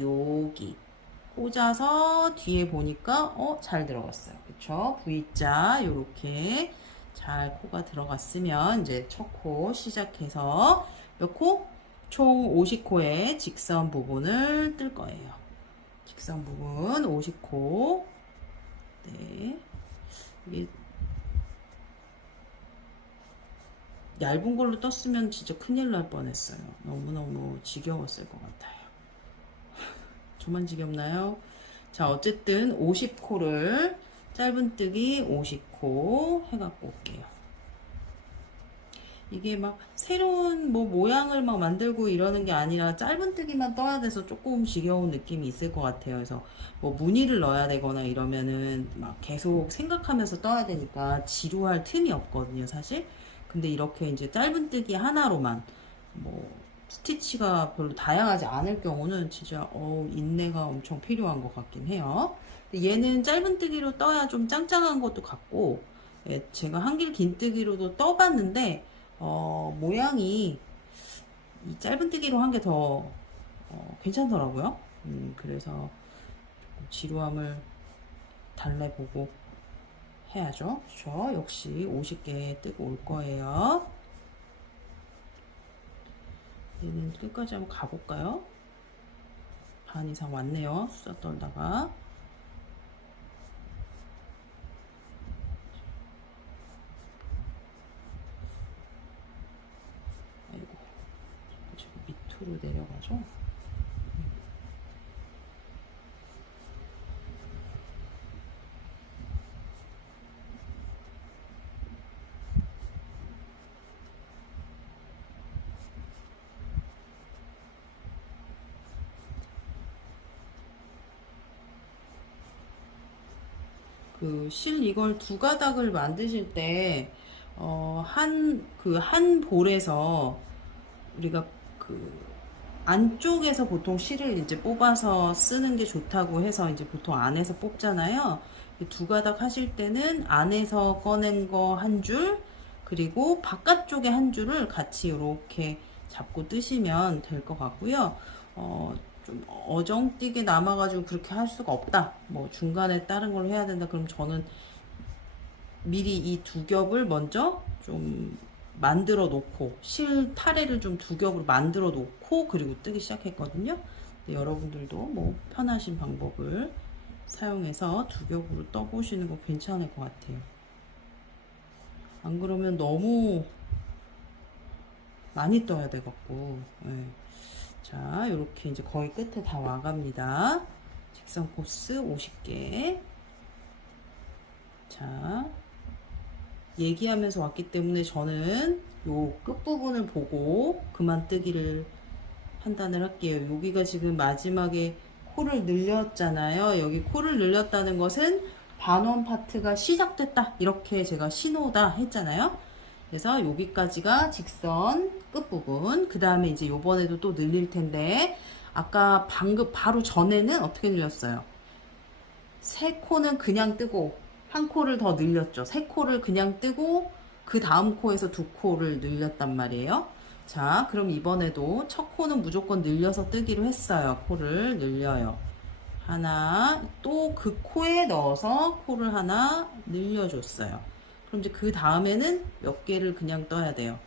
여기 꽂아서 뒤에 보니까 잘 들어갔어요. 그쵸? V자 요렇게 잘 코가 들어갔으면 이제 첫 코 시작해서 몇 코? 총 50코의 직선 부분을 뜰 거예요. 직선 부분 50코. 네. 이게 얇은 걸로 떴으면 진짜 큰일 날 뻔했어요. 너무너무 지겨웠을 것 같아요. 저만 지겹나요? 자, 어쨌든 50코를 짧은뜨기 50코 해갖고 올게요. 이게 막 새로운 뭐 모양을 막 만들고 이러는 게 아니라 짧은뜨기만 떠야 돼서 조금 지겨운 느낌이 있을 것 같아요. 그래서 뭐 무늬를 넣어야 되거나 이러면은 막 계속 생각하면서 떠야 되니까 지루할 틈이 없거든요, 사실. 근데 이렇게 이제 짧은뜨기 하나로만 뭐 스티치가 별로 다양하지 않을 경우는 진짜 인내가 엄청 필요한 것 같긴 해요. 근데 얘는 짧은뜨기로 떠야 좀 짱짱한 것도 같고, 예, 제가 한길 긴뜨기로도 떠봤는데 모양이 이 짧은뜨기로 한 게 더 괜찮더라고요. 그래서 지루함을 달래보고 해야죠. 그렇죠? 역시 50개 뜨고 올 거예요. 얘는 끝까지 한번 가볼까요? 반 이상 왔네요. 수다 떨다가. 아이고, 지금 밑으로 내려가죠? 그 실 이걸 두 가닥을 만드실 때, 한 볼에서 우리가 그 안쪽에서 보통 실을 이제 뽑아서 쓰는 게 좋다고 해서 이제 보통 안에서 뽑잖아요. 두 가닥 하실 때는 안에서 꺼낸 거 한 줄, 그리고 바깥쪽에 한 줄을 같이 이렇게 잡고 뜨시면 될 것 같고요. 좀 어정뛰게 남아가지고 그렇게 할 수가 없다. 뭐 중간에 다른 걸 해야 된다. 그럼 저는 미리 이 두 겹을 먼저 좀 만들어 놓고 실 타래를 좀 두 겹으로 만들어 놓고 그리고 뜨기 시작했거든요. 여러분들도 뭐 편하신 방법을 사용해서 두 겹으로 떠보시는 거 괜찮을 것 같아요. 안 그러면 너무 많이 떠야 돼 갖고. 네. 자, 이렇게 이제 거의 끝에 다 와갑니다. 직선 코스 50개. 자, 얘기하면서 왔기 때문에 저는 요 끝부분을 보고 그만뜨기를 판단을 할게요. 여기가 지금 마지막에 코를 늘렸잖아요. 여기 코를 늘렸다는 것은 반원 파트가 시작됐다. 이렇게 제가 신호다 했잖아요. 그래서 여기까지가 직선 끝부분. 그 다음에 이제 요번에도 또 늘릴 텐데, 아까 방금 바로 전에는 어떻게 늘렸어요? 세 코는 그냥 뜨고 한 코를 더 늘렸죠. 세 코를 그냥 뜨고 그 다음 코에서 두 코를 늘렸단 말이에요. 자, 그럼 이번에도 첫 코는 무조건 늘려서 뜨기로 했어요. 코를 늘려요. 하나, 또 그 코에 넣어서 코를 하나 늘려줬어요. 그럼 이제 그 다음에는 몇 개를 그냥 떠야 돼요.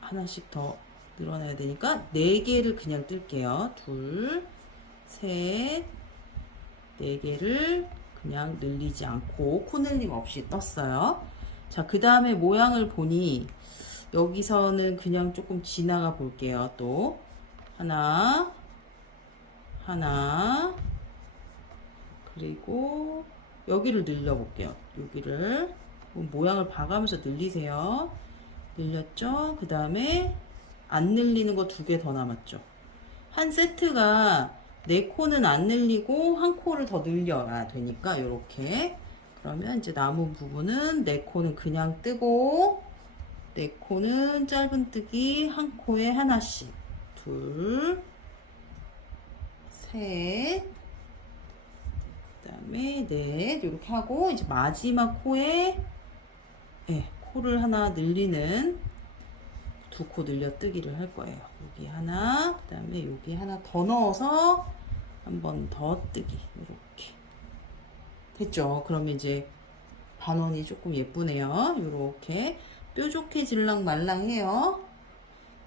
하나씩 더 늘어나야 되니까 네 개를 그냥 뜰게요. 둘, 셋, 네 개를 그냥 늘리지 않고 코늘림 없이 떴어요. 자, 그 다음에 모양을 보니 여기서는 그냥 조금 지나가 볼게요. 또 하나, 하나, 그리고 여기를 늘려볼게요. 여기를 모양을 봐가면서 늘리세요. 늘렸죠? 그 다음에 안 늘리는 거 두 개 더 남았죠. 한 세트가 네 코는 안 늘리고 한 코를 더 늘려야 되니까 이렇게. 그러면 이제 남은 부분은 네 코는 그냥 뜨고 네 코는 짧은뜨기 한 코에 하나씩. 둘, 셋, 그다음에 넷 이렇게 하고 이제 마지막 코에 코를 하나 늘리는 두 코 늘려뜨기를 할 거예요. 여기 하나, 그다음에 여기 하나 더 넣어서 한 번 더 뜨기. 이렇게 됐죠? 그러면 이제 반원이 조금 예쁘네요. 이렇게 뾰족해질랑 말랑해요.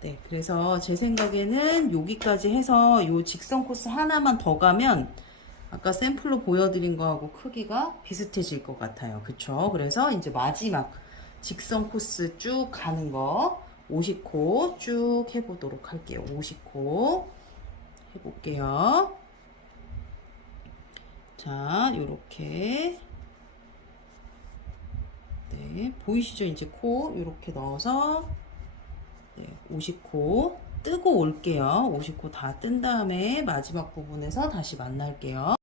네, 그래서 제 생각에는 여기까지 해서 요 직선 코스 하나만 더 가면 아까 샘플로 보여드린 거하고 크기가 비슷해질 것 같아요. 그쵸? 그래서 이제 마지막 직선 코스 쭉 가는 거 50코 쭉 해보도록 할게요. 50코 해볼게요. 자, 요렇게. 네, 보이시죠? 이제 코 요렇게 넣어서 50코 뜨고 올게요. 50코 다 뜬 다음에 마지막 부분에서 다시 만날게요.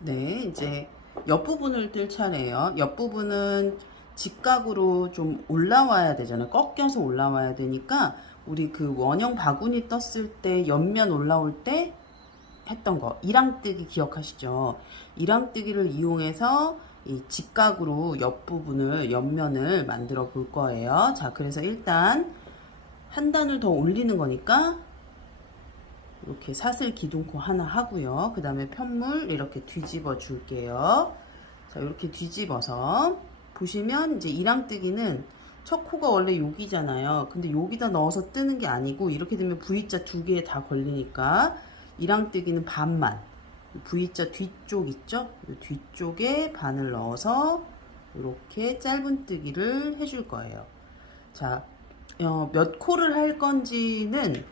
네, 이제 옆부분을 뜰 차례예요. 옆부분은 직각으로 좀 올라와야 되잖아요. 꺾여서 올라와야 되니까 우리 그 원형 바구니 떴을 때 옆면 올라올 때 했던 거 이랑뜨기 기억하시죠? 이랑뜨기를 이용해서 이 직각으로 옆부분을 옆면을 만들어 볼 거예요. 자, 그래서 일단 한 단을 더 올리는 거니까 이렇게 사슬 기둥코 하나 하고요. 그 다음에 편물 이렇게 뒤집어 줄게요. 자, 이렇게 뒤집어서 보시면 이제 이랑뜨기는 첫 코가 원래 여기잖아요. 근데 여기다 넣어서 뜨는 게 아니고 이렇게 되면 V자 두 개에 다 걸리니까 이랑뜨기는 반만 V자 뒤쪽 있죠? 이 뒤쪽에 반을 넣어서 이렇게 짧은뜨기를 해줄 거예요. 자, 몇 코를 할 건지는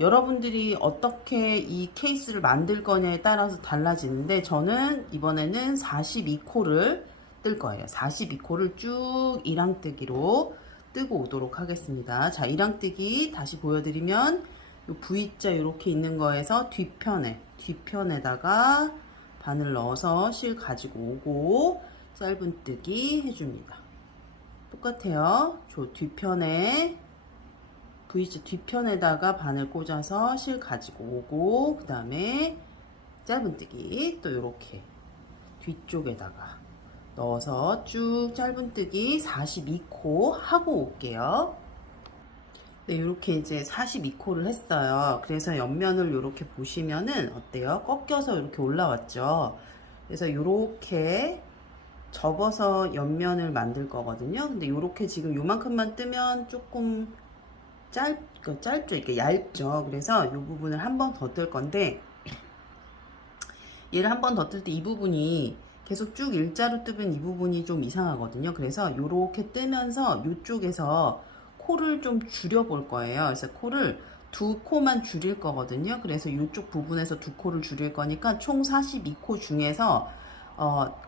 여러분들이 어떻게 이 케이스를 만들 거냐에 따라서 달라지는데 저는 이번에는 42코를 뜰 거예요. 42코를 쭉 이랑뜨기로 뜨고 오도록 하겠습니다. 자, 이랑뜨기 다시 보여드리면 요 V자 이렇게 있는 거에서 뒤편에다가 바늘 넣어서 실 가지고 오고 짧은뜨기 해줍니다. 똑같아요. 저 뒤편에 V자 뒤편에다가 바늘 꽂아서 실 가지고 오고 그 다음에 짧은뜨기 또 이렇게 뒤쪽에다가 넣어서 쭉 짧은뜨기 42코 하고 올게요. 네, 이렇게 이제 42코를 했어요. 그래서 옆면을 이렇게 보시면은 어때요? 꺾여서 이렇게 올라왔죠. 그래서 이렇게 접어서 옆면을 만들 거거든요. 근데 이렇게 지금 요만큼만 뜨면 조금 짧죠. 이렇게 얇죠. 그래서 이 부분을 한 번 더 뜰 건데 얘를 한 번 더 뜰 때 이 부분이 계속 쭉 일자로 뜨면 이 부분이 좀 이상하거든요. 그래서 이렇게 뜨면서 이쪽에서 코를 좀 줄여 볼 거예요. 그래서 코를 두 코만 줄일 거거든요. 그래서 이쪽 부분에서 두 코를 줄일 거니까 총 42코 중에서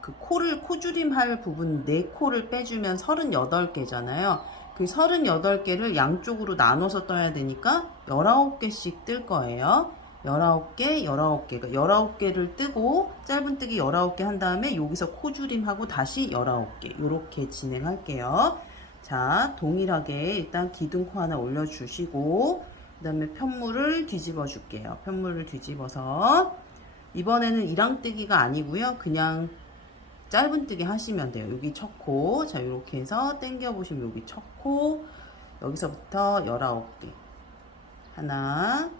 그 코줄임 할 부분 4코를 빼주면 38개잖아요. 그 38개를 양쪽으로 나눠서 떠야 되니까 19개씩 뜰 거예요. 19개, 19개. 그러니까 19개를 뜨고 짧은뜨기 19개 한 다음에 여기서 코줄임하고 다시 19개. 이렇게 진행할게요. 자, 동일하게 일단 기둥코 하나 올려주시고 다음에 편물을 뒤집어 줄게요. 편물을 뒤집어서 이번에는 이랑뜨기가 아니고요. 그냥 짧은뜨기 하시면 돼요. 여기 첫 코. 자, 이렇게 해서 당겨 보시면 여기 첫 코. 여기서부터 19개. 하나,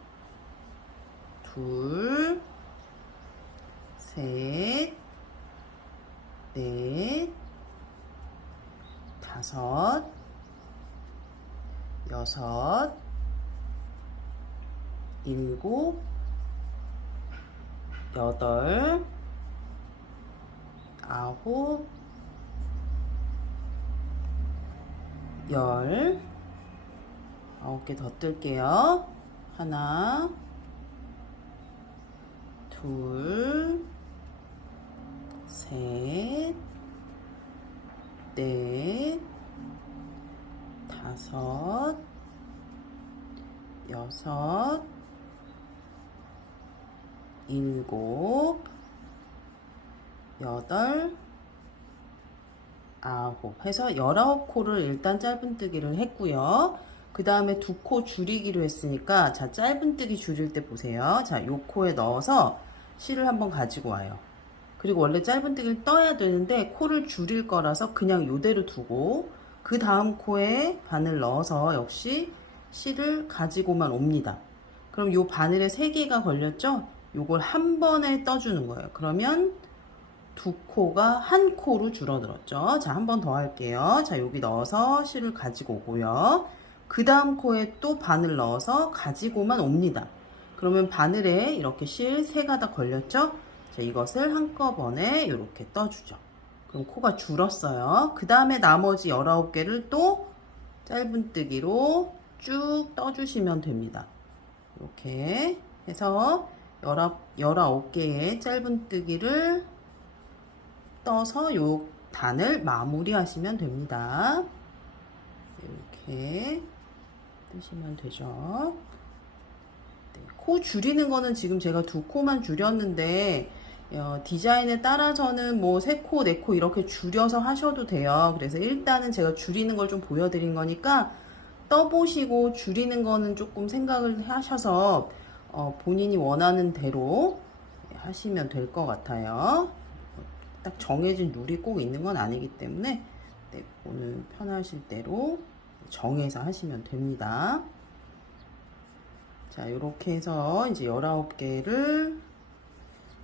둘, 셋, 넷, 다섯, 여섯, 일곱, 여덟, 아홉, 열, 9개 더 뜰게요. 하나, 둘, 셋, 넷, 다섯, 여섯, 일곱, 여덟, 아홉 해서 19코를 일단 짧은뜨기를 했고요. 그 다음에 두 코 줄이기로 했으니까 자, 짧은뜨기 줄일 때 보세요. 자, 요 코에 넣어서 실을 한번 가지고 와요. 그리고 원래 짧은뜨기를 떠야 되는데 코를 줄일 거라서 그냥 요대로 두고 그 다음 코에 바늘 넣어서 역시 실을 가지고만 옵니다. 그럼 요 바늘에 3개가 걸렸죠? 요걸 한 번에 떠주는 거예요. 그러면 두 코가 한 코로 줄어들었죠. 자, 한 번 더 할게요. 자, 여기 넣어서 실을 가지고 오고요. 그 다음 코에 또 바늘 넣어서 가지고만 옵니다. 그러면 바늘에 이렇게 실 3가닥 걸렸죠? 자, 이것을 한꺼번에 이렇게 떠주죠. 그럼 코가 줄었어요. 그 다음에 나머지 19개를 또 짧은뜨기로 쭉 떠주시면 됩니다. 이렇게 해서 19개의 짧은뜨기를 떠서 요 단을 마무리 하시면 됩니다. 이렇게 뜨시면 되죠. 네, 코 줄이는 거는 지금 제가 2코만 줄였는데 디자인에 따라서는 뭐 3코, 4코 이렇게 줄여서 하셔도 돼요. 그래서 일단은 제가 줄이는 걸 좀 보여드린 거니까 떠보시고 줄이는 거는 조금 생각을 하셔서 본인이 원하는 대로 하시면 될 것 같아요. 딱 정해진 룰이 꼭 있는 건 아니기 때문에 네, 오늘 편하실 대로 정해서 하시면 됩니다. 자, 이렇게 해서 이제 19개를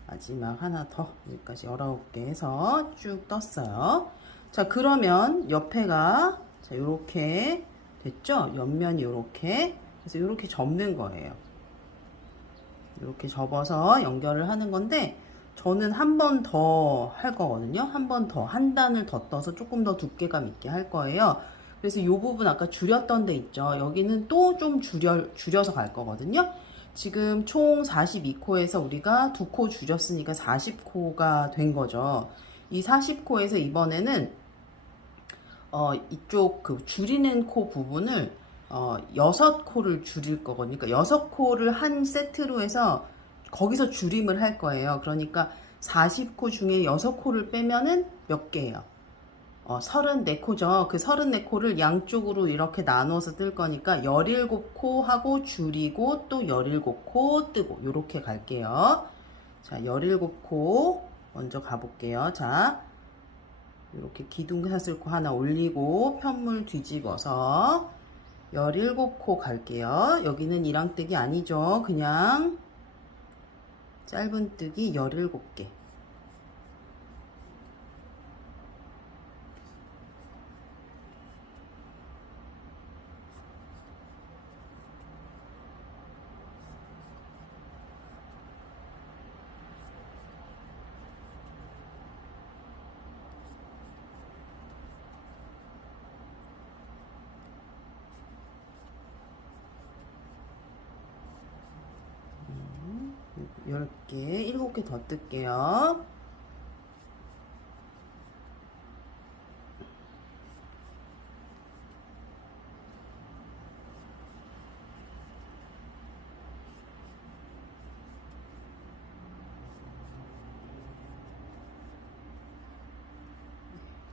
마지막 하나 더 여기까지 19개 해서 쭉 떴어요. 자, 그러면 옆에가 자, 이렇게 됐죠? 옆면이 이렇게 그래서 이렇게 접는 거예요. 이렇게 접어서 연결을 하는 건데 저는 한 번 더 할 거거든요. 한 번 더, 한 단을 더 떠서 조금 더 두께감 있게 할 거예요. 그래서 이 부분 아까 줄였던 데 있죠. 여기는 또 좀 줄여서 갈 거거든요. 지금 총 42코에서 우리가 2코 줄였으니까 40코가 된 거죠. 이 40코에서 이번에는 이쪽 그 줄이는 코 부분을 6코를 줄일 거거든요. 그러니까 6코를 한 세트로 해서 거기서 줄임을 할 거예요. 그러니까 40코 중에 6코를 빼면은 몇 개예요? 34코죠. 그 34코를 양쪽으로 이렇게 나눠서 뜰 거니까 17코 하고 줄이고 또 17코 뜨고 이렇게 갈게요. 자, 17코 먼저 가볼게요. 자, 이렇게 기둥사슬코 하나 올리고 편물 뒤집어서 17코 갈게요. 여기는 이랑뜨기 아니죠. 그냥 짧은뜨기 17개. 음, 10개, 7개 더 뜰게요.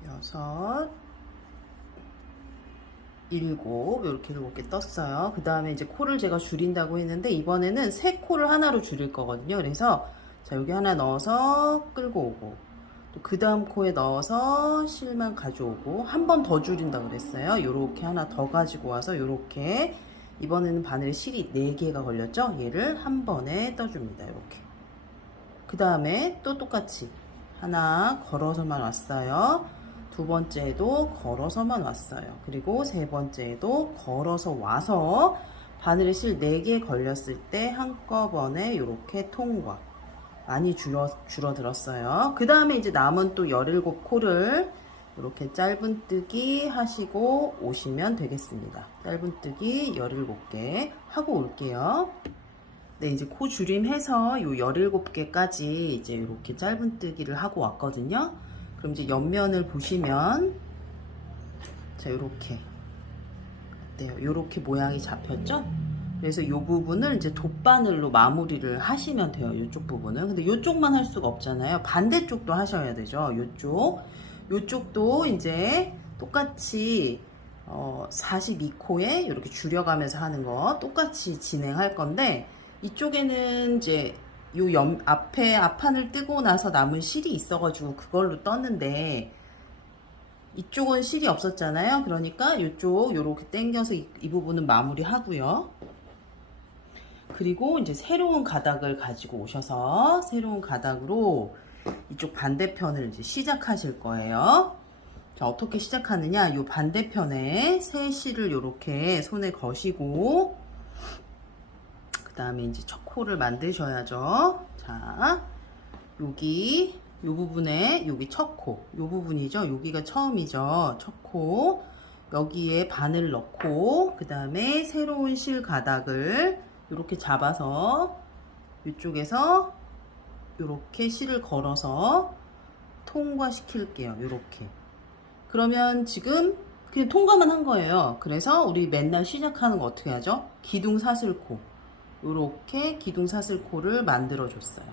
여섯, 일곱, 이렇게 7개 떴어요. 그 다음에 이제 코를 제가 줄인다고 했는데 이번에는 세 코를 하나로 줄일 거거든요. 그래서 자, 여기 하나 넣어서 끌고 오고, 또 그 다음 코에 넣어서 실만 가져오고, 한 번 더 줄인다고 그랬어요. 요렇게 하나 더 가지고 와서 요렇게, 이번에는 바늘에 실이 4개가 걸렸죠. 얘를 한 번에 떠줍니다. 이렇게. 그 다음에 또 똑같이 하나 걸어서만 왔어요. 두 번째에도 걸어서만 왔어요. 그리고 세 번째에도 걸어서 와서 바늘에 실 4개 걸렸을 때 한꺼번에 이렇게 통과. 많이 줄어들었어요. 그 다음에 이제 남은 또 17코를 이렇게 짧은뜨기 하시고 오시면 되겠습니다. 짧은뜨기 17개 하고 올게요. 네, 이제 코 줄임해서 요 17개까지 이제 이렇게 짧은뜨기를 하고 왔거든요. 그럼 이제 옆면을 보시면, 자, 요렇게. 어때요? 요렇게 모양이 잡혔죠? 그래서 이 부분을 이제 돗바늘로 마무리를 하시면 돼요. 이쪽 부분은. 근데 이쪽만 할 수가 없잖아요. 반대쪽도 하셔야 되죠. 이쪽도 이제 똑같이 42코에 이렇게 줄여가면서 하는 거 똑같이 진행할 건데, 이쪽에는 이제 앞에 앞판을 뜨고 나서 남은 실이 있어가지고 그걸로 떴는데, 이쪽은 실이 없었잖아요. 그러니까 이쪽 요렇게 당겨서 이 부분은 마무리 하고요. 그리고 이제 새로운 가닥을 가지고 오셔서 새로운 가닥으로 이쪽 반대편을 이제 시작하실 거예요. 자, 어떻게 시작하느냐? 요 반대편에 새 실을 요렇게 손에 거시고, 그 다음에 이제 첫 코를 만드셔야죠. 자, 여기 요 부분에 여기 첫 코, 요 부분이죠. 여기가 처음이죠. 첫 코. 여기에 바늘 넣고, 그 다음에 새로운 실 가닥을 이렇게 잡아서 이쪽에서 이렇게 실을 걸어서 통과시킬게요. 이렇게. 그러면 지금 그냥 통과만 한 거예요. 그래서 우리 맨날 시작하는 거 어떻게 하죠? 기둥사슬코. 이렇게 기둥사슬코를 만들어 줬어요.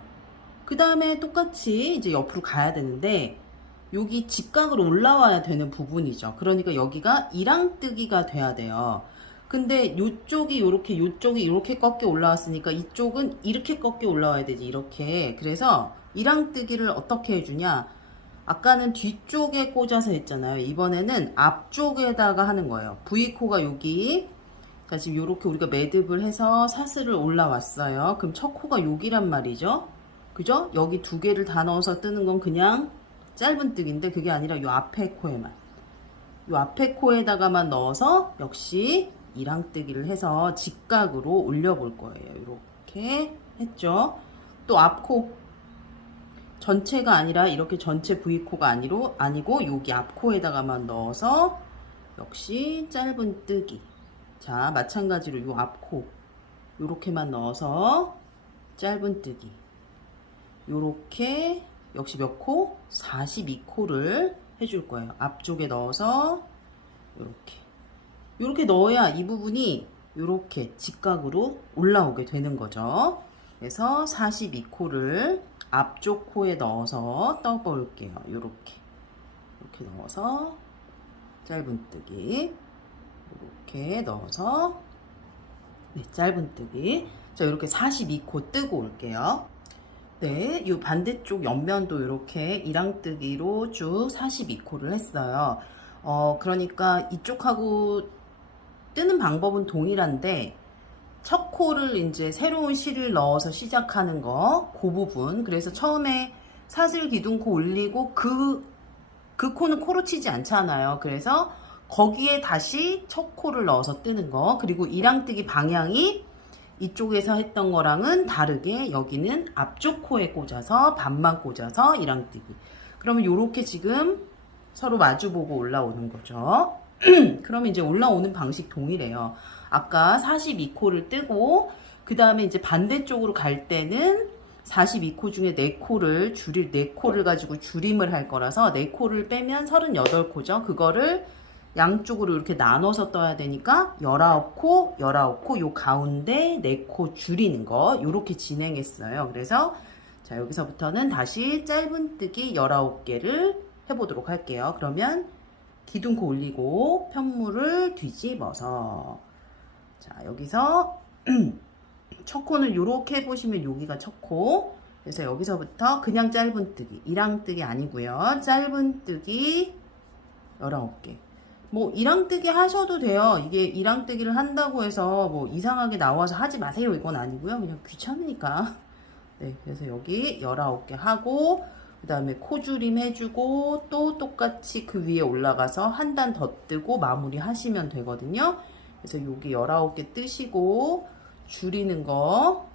그 다음에 똑같이 이제 옆으로 가야 되는데, 여기 직각으로 올라와야 되는 부분이죠. 그러니까 여기가 이랑뜨기가 돼야 돼요. 근데 요쪽이 이렇게 꺾여 올라왔으니까 이쪽은 이렇게 꺾여 올라와야 되지. 이렇게. 그래서 이랑뜨기를 어떻게 해주냐? 아까는 뒤쪽에 꽂아서 했잖아요. 이번에는 앞쪽에다가 하는 거예요. V코가 여기. 자, 지금 이렇게 우리가 매듭을 해서 사슬을 올라왔어요. 그럼 첫 코가 여기란 말이죠. 그죠? 여기 2개를 다 넣어서 뜨는 건 그냥 짧은뜨기인데, 그게 아니라 요 앞에 코에만, 요 앞에 코에다가만 넣어서 역시 이랑뜨기를 해서 직각으로 올려볼 거예요. 이렇게 했죠. 또 앞코 전체가 아니라 이렇게 전체 V코가 아니고 여기 앞코에다가만 넣어서 역시 짧은뜨기. 자, 마찬가지로 요 앞코 요렇게만 넣어서 짧은뜨기. 요렇게 역시 몇 코? 42코를 해줄 거예요. 앞쪽에 넣어서 요렇게 넣어야 이 부분이 요렇게 직각으로 올라오게 되는 거죠. 그래서 42코를 앞쪽 코에 넣어서 떠볼게요. 이렇게 넣어서 짧은뜨기, 이렇게 넣어서 짧은뜨기. 자, 이렇게 42코 뜨고 올게요. 네, 이 반대쪽 옆면도 이렇게 이랑뜨기로 쭉 42코를 했어요. 그러니까 이쪽하고 뜨는 방법은 동일한데, 첫 코를 이제 새로운 실을 넣어서 시작하는 거, 그 부분. 그래서 처음에 사슬 기둥코 올리고 그 코는 코로 치지 않잖아요. 그래서 거기에 다시 첫 코를 넣어서 뜨는 거. 그리고 이랑뜨기 방향이 이쪽에서 했던 거랑은 다르게 여기는 앞쪽 코에 꽂아서 반만 꽂아서 이랑뜨기. 그러면 이렇게 지금 서로 마주보고 올라오는 거죠. 그러면 이제 올라오는 방식 동일해요. 아까 42코를 뜨고 그 다음에 이제 반대쪽으로 갈 때는 42코 중에 4코를 가지고 줄임을 할 거라서 4코를 빼면 38코죠. 그거를 양쪽으로 이렇게 나눠서 떠야 되니까 19코 요 가운데 4코 줄이는 거 요렇게 진행했어요. 그래서 자, 여기서부터는 다시 짧은뜨기 19개를 해보도록 할게요. 그러면 기둥코 올리고 편물을 뒤집어서, 자 여기서 첫 코는 이렇게 보시면 여기가 첫 코. 그래서 여기서부터 그냥 짧은뜨기, 이랑뜨기 아니고요. 짧은뜨기 19개. 뭐 이랑뜨기 하셔도 돼요. 이게 이랑뜨기를 한다고 해서 뭐 이상하게 나와서 하지 마세요, 이건 아니고요. 그냥 귀찮으니까. 네, 그래서 여기 19개 하고, 그 다음에 코줄임 해주고, 또 똑같이 그 위에 올라가서 한 단 더 뜨고 마무리 하시면 되거든요. 그래서 여기 19개 뜨시고 줄이는 거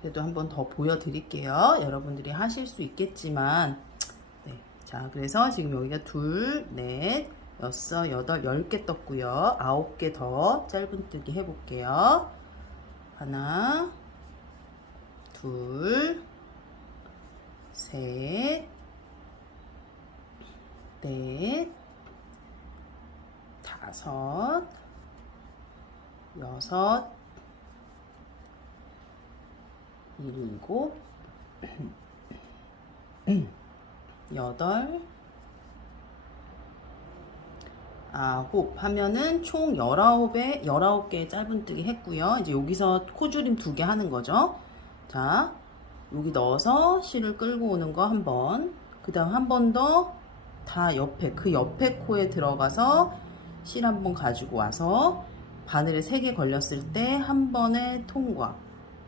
그래도 한번 더 보여드릴게요. 여러분들이 하실 수 있겠지만, 네. 자, 그래서 지금 여기가 둘, 넷, 여섯, 여덟, 10개 떴고요. 9개 더 짧은뜨기 해볼게요. 하나, 둘, 셋, 넷, 다섯, 여섯, 일곱, 여덟, 아홉 하면은 총 19개의 짧은뜨기 했고요. 이제 여기서 코줄임 2개 하는 거죠. 자, 여기 넣어서 실을 끌고 오는 거 한 번, 그 다음 한 번 더 다 옆에, 그 옆에 코에 들어가서 실 한 번 가지고 와서 바늘에 3개 걸렸을 때 한 번에 통과.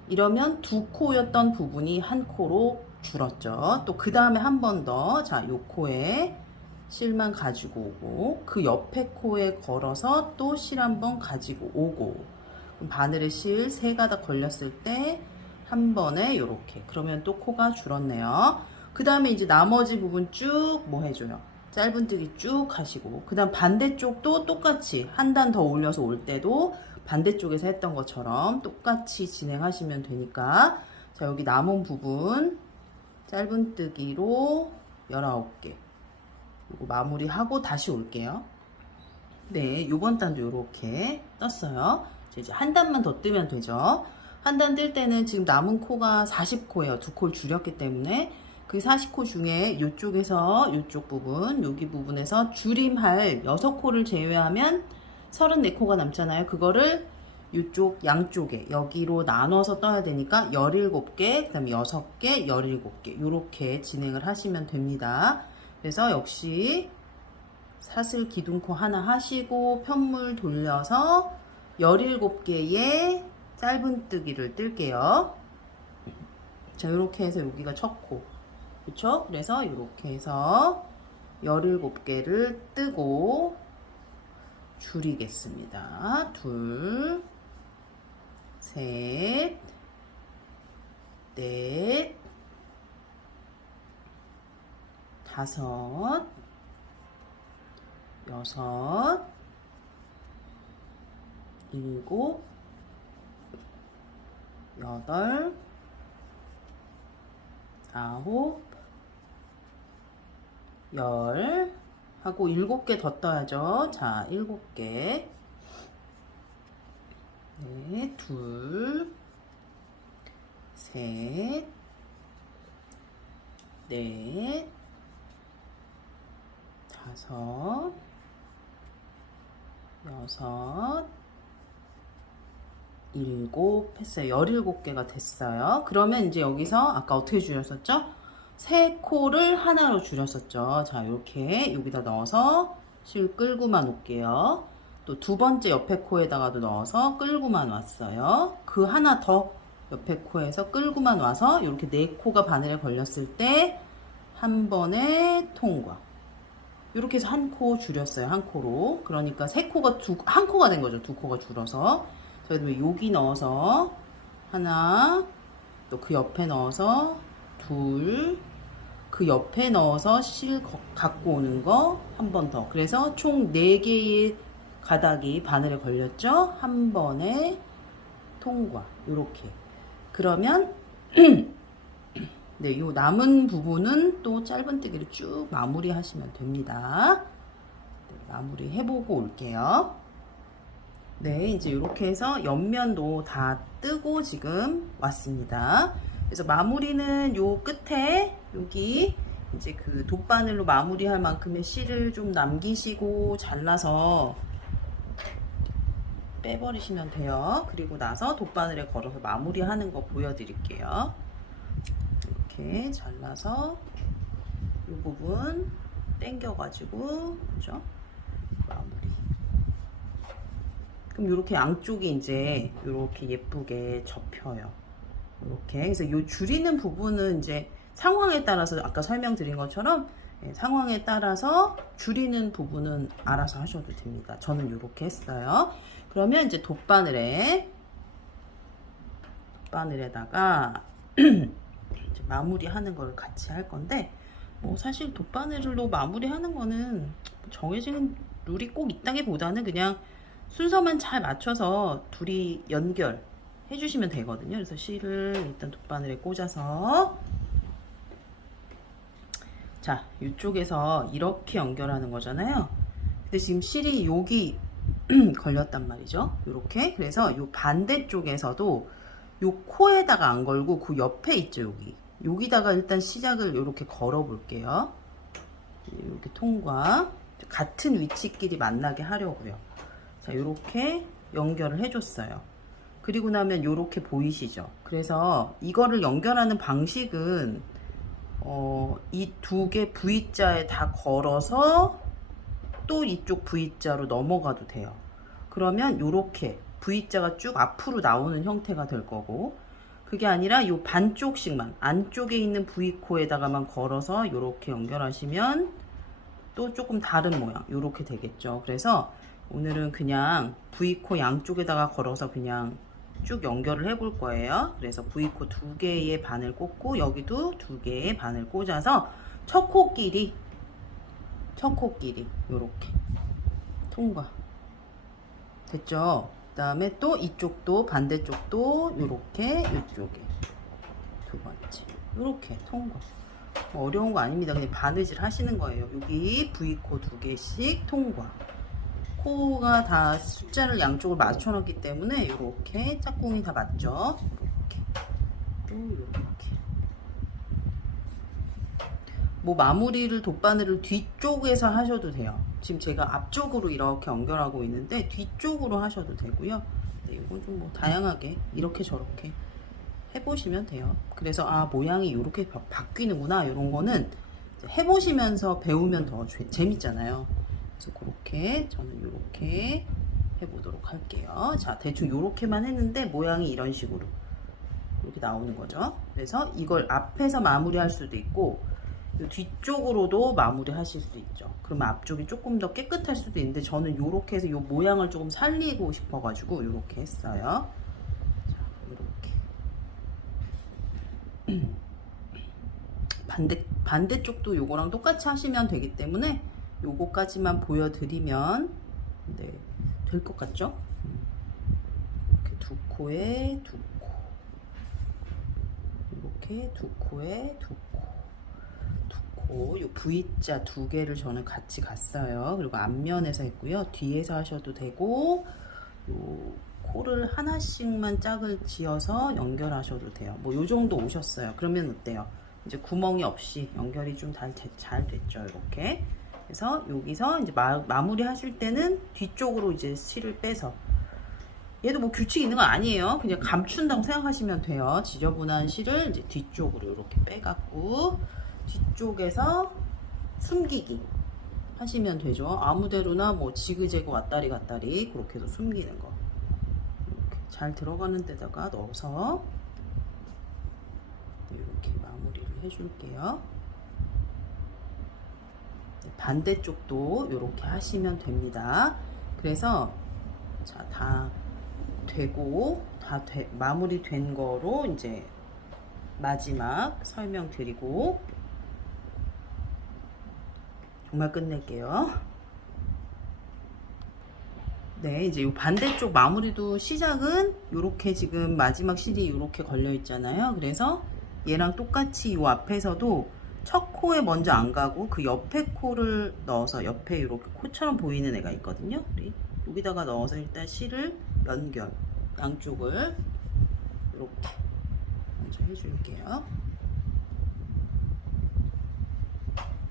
이러면 2코였던 부분이 1코로 줄었죠. 또 그 다음에 한 번 더, 자, 요 코에 실만 가지고 오고, 그 옆에 코에 걸어서 또 실 한 번 가지고 오고, 바늘에 실 3가닥 걸렸을 때 한 번에 요렇게. 그러면 또 코가 줄었네요. 그 다음에 이제 나머지 부분 쭉 뭐 해줘요? 짧은뜨기 쭉 하시고, 그 다음 반대쪽도 똑같이 한 단 더 올려서 올 때도 반대쪽에서 했던 것처럼 똑같이 진행하시면 되니까, 자 여기 남은 부분 짧은뜨기로 19개 요거 마무리하고 다시 올게요. 네, 요번 단도 요렇게 떴어요. 이제 한 단만 더 뜨면 되죠. 한 단 뜰 때는 지금 남은 코가 40코예요. 2코를 줄였기 때문에 그 40코 중에 요쪽에서 요쪽 부분, 여기 부분에서 줄임할 6코를 제외하면 34코가 남잖아요. 그거를 요쪽 양쪽에 여기로 나눠서 떠야 되니까 17개, 그 다음에 6개, 17개 요렇게 진행을 하시면 됩니다. 그래서 역시 사슬 기둥코 하나 하시고 편물 돌려서 17개의 짧은뜨기를 뜰게요. 자, 이렇게 해서 여기가 첫 코. 그쵸? 그래서 이렇게 해서 17개를 뜨고 줄이겠습니다. 둘, 셋, 넷, 다섯, 여섯, 일곱, 여덟, 아홉, 열 하고 7개 더 떠야죠. 자, 7개. 네, 둘, 셋, 넷, 다섯, 여섯, 일곱 했어요. 17개가 됐어요. 그러면 이제 여기서 아까 어떻게 줄였었죠? 3코를 하나로 줄였었죠. 자, 이렇게 여기다 넣어서 실 끌고만 올게요. 또 두 번째 옆에 코에다가도 넣어서 끌고만 왔어요. 그 하나 더 옆에 코에서 끌고만 와서 이렇게 4코가 바늘에 걸렸을 때 한 번에 통과. 이렇게 해서 1코 줄였어요. 1코로. 그러니까 3코가 1코가 된 거죠. 2코가 줄어서. 그다음에 여기 넣어서 하나, 또 그 옆에 넣어서 둘, 그 옆에 넣어서 실 갖고 오는 거 한 번 더. 그래서 총 4개의 가닥이 바늘에 걸렸죠. 한 번에 통과. 이렇게. 그러면 네, 요 남은 부분은 또 짧은뜨기를 쭉 마무리 하시면 됩니다. 네, 마무리 해보고 올게요. 네, 이제 이렇게 해서 옆면도 다 뜨고 지금 왔습니다. 그래서 마무리는 요 끝에 여기 이제 그 돗바늘로 마무리할 만큼의 실을 좀 남기시고 잘라서 빼버리시면 돼요. 그리고 나서 돗바늘에 걸어서 마무리하는 거 보여드릴게요. 이렇게 잘라서 이 부분 당겨가지고, 그죠? 마무리. 그럼 이렇게 양쪽이 이제 이렇게 예쁘게 접혀요. 이렇게. 그래서 요 줄이는 부분은 이제 상황에 따라서 아까 설명드린 것처럼 상황에 따라서 줄이는 부분은 알아서 하셔도 됩니다. 저는 이렇게 했어요. 그러면 이제 돗바늘에다가 이제 마무리하는 걸 같이 할 건데, 뭐 사실 돗바늘로 마무리하는 거는 정해진 룰이 꼭 있다기보다는 그냥 순서만 잘 맞춰서 둘이 연결 해주시면 되거든요. 그래서 실을 일단 돗바늘에 꽂아서, 자, 이쪽에서 이렇게 연결하는 거잖아요. 근데 지금 실이 여기 걸렸단 말이죠. 이렇게. 그래서 이 반대쪽에서도 이 코에다가 안 걸고 그 옆에 있죠. 여기다가 일단 시작을 이렇게 걸어 볼게요. 이렇게 통과. 같은 위치끼리 만나게 하려고요. 자, 이렇게 연결을 해줬어요. 그리고 나면 이렇게 보이시죠? 그래서 이거를 연결하는 방식은 이 두 개 V자에 다 걸어서 또 이쪽 V자로 넘어가도 돼요. 그러면 이렇게 V자가 쭉 앞으로 나오는 형태가 될 거고, 그게 아니라 이 반쪽씩만 안쪽에 있는 V코에다가만 걸어서 이렇게 연결하시면 또 조금 다른 모양 이렇게 되겠죠. 그래서 오늘은 그냥 V코 양쪽에다가 걸어서 그냥 쭉 연결을 해 볼 거예요. 그래서 V코 두 개의 바늘 꽂고 여기도 두 개의 바늘 꽂아서 첫 코끼리 요렇게 통과 됐죠. 그 다음에 또 이쪽도 반대쪽도 요렇게 이쪽에 두 번째 요렇게 통과. 뭐 어려운 거 아닙니다. 그냥 바느질 하시는 거예요. 여기 V코 두 개씩 통과. 코가 다 숫자를 양쪽을 맞춰 놨기 때문에 이렇게 짝꿍이 다 맞죠. 이렇게 또 이렇게. 뭐 마무리를 돗바늘을 뒤쪽에서 하셔도 돼요. 지금 제가 앞쪽으로 이렇게 연결하고 있는데 뒤쪽으로 하셔도 되고요. 네, 이건 좀 뭐 다양하게 이렇게 저렇게 해보시면 돼요. 그래서 아, 모양이 이렇게 바뀌는구나, 이런 거는 해보시면서 배우면 더 재밌잖아요. 그래서 그렇게 저는 이렇게 해보도록 할게요. 자, 대충 이렇게만 했는데 모양이 이런 식으로 이렇게 나오는 거죠. 그래서 이걸 앞에서 마무리할 수도 있고 뒤쪽으로도 마무리 하실 수 있죠. 그러면 앞쪽이 조금 더 깨끗할 수도 있는데 저는 이렇게 해서 이 모양을 조금 살리고 싶어 가지고 이렇게 했어요. 자, 이렇게 반대쪽도 요거랑 똑같이 하시면 되기 때문에 요거까지만 보여드리면 네, 될 것 같죠? 이렇게 두 코에 두 코, 이렇게 두 코에 두 코, 요 V자 두 개를 저는 같이 갔어요. 그리고 앞면에서 했고요. 뒤에서 하셔도 되고, 요 코를 하나씩만 짝을 지어서 연결하셔도 돼요. 뭐 요 정도 오셨어요. 그러면 어때요? 이제 구멍이 없이 연결이 좀 잘 됐죠. 이렇게. 그래서 여기서 이제 마무리 하실 때는 뒤쪽으로 이제 실을 빼서, 얘도 뭐 규칙이 있는 건 아니에요. 그냥 감춘다고 생각하시면 돼요. 지저분한 실을 이제 뒤쪽으로 이렇게 빼갖고 뒤쪽에서 숨기기 하시면 되죠. 아무데로나 뭐 지그재그 왔다리 갔다리 그렇게 해서 숨기는 거. 이렇게 잘 들어가는 데다가 넣어서 이렇게 마무리를 해줄게요. 반대쪽도 이렇게 하시면 됩니다. 그래서 자, 다 되고 마무리 된 거로 이제 마지막 설명드리고 정말 끝낼게요. 네, 이제 이 반대쪽 마무리도 시작은 이렇게 지금 마지막 실이 이렇게 걸려 있잖아요. 그래서 얘랑 똑같이 이 앞에서도 첫 코에 먼저 안 가고 그 옆에 코를 넣어서 옆에 이렇게 코처럼 보이는 애가 있거든요. 여기다가 넣어서 일단 실을 연결, 양쪽을 이렇게 먼저 해줄게요.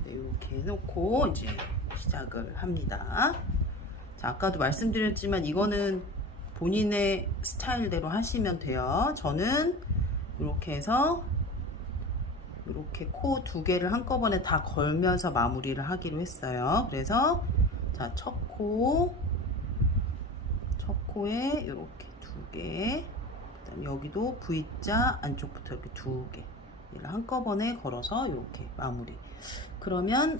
네, 이렇게 해놓고 이제 시작을 합니다. 자, 아까도 말씀드렸지만 이거는 본인의 스타일대로 하시면 돼요. 저는 이렇게 해서 이렇게 코 두 개를 한꺼번에 다 걸면서 마무리를 하기로 했어요. 그래서 자, 첫 코에 이렇게 두 개, 그다음 여기도 V자 안쪽부터 이렇게 두 개, 얘를 한꺼번에 걸어서 이렇게 마무리. 그러면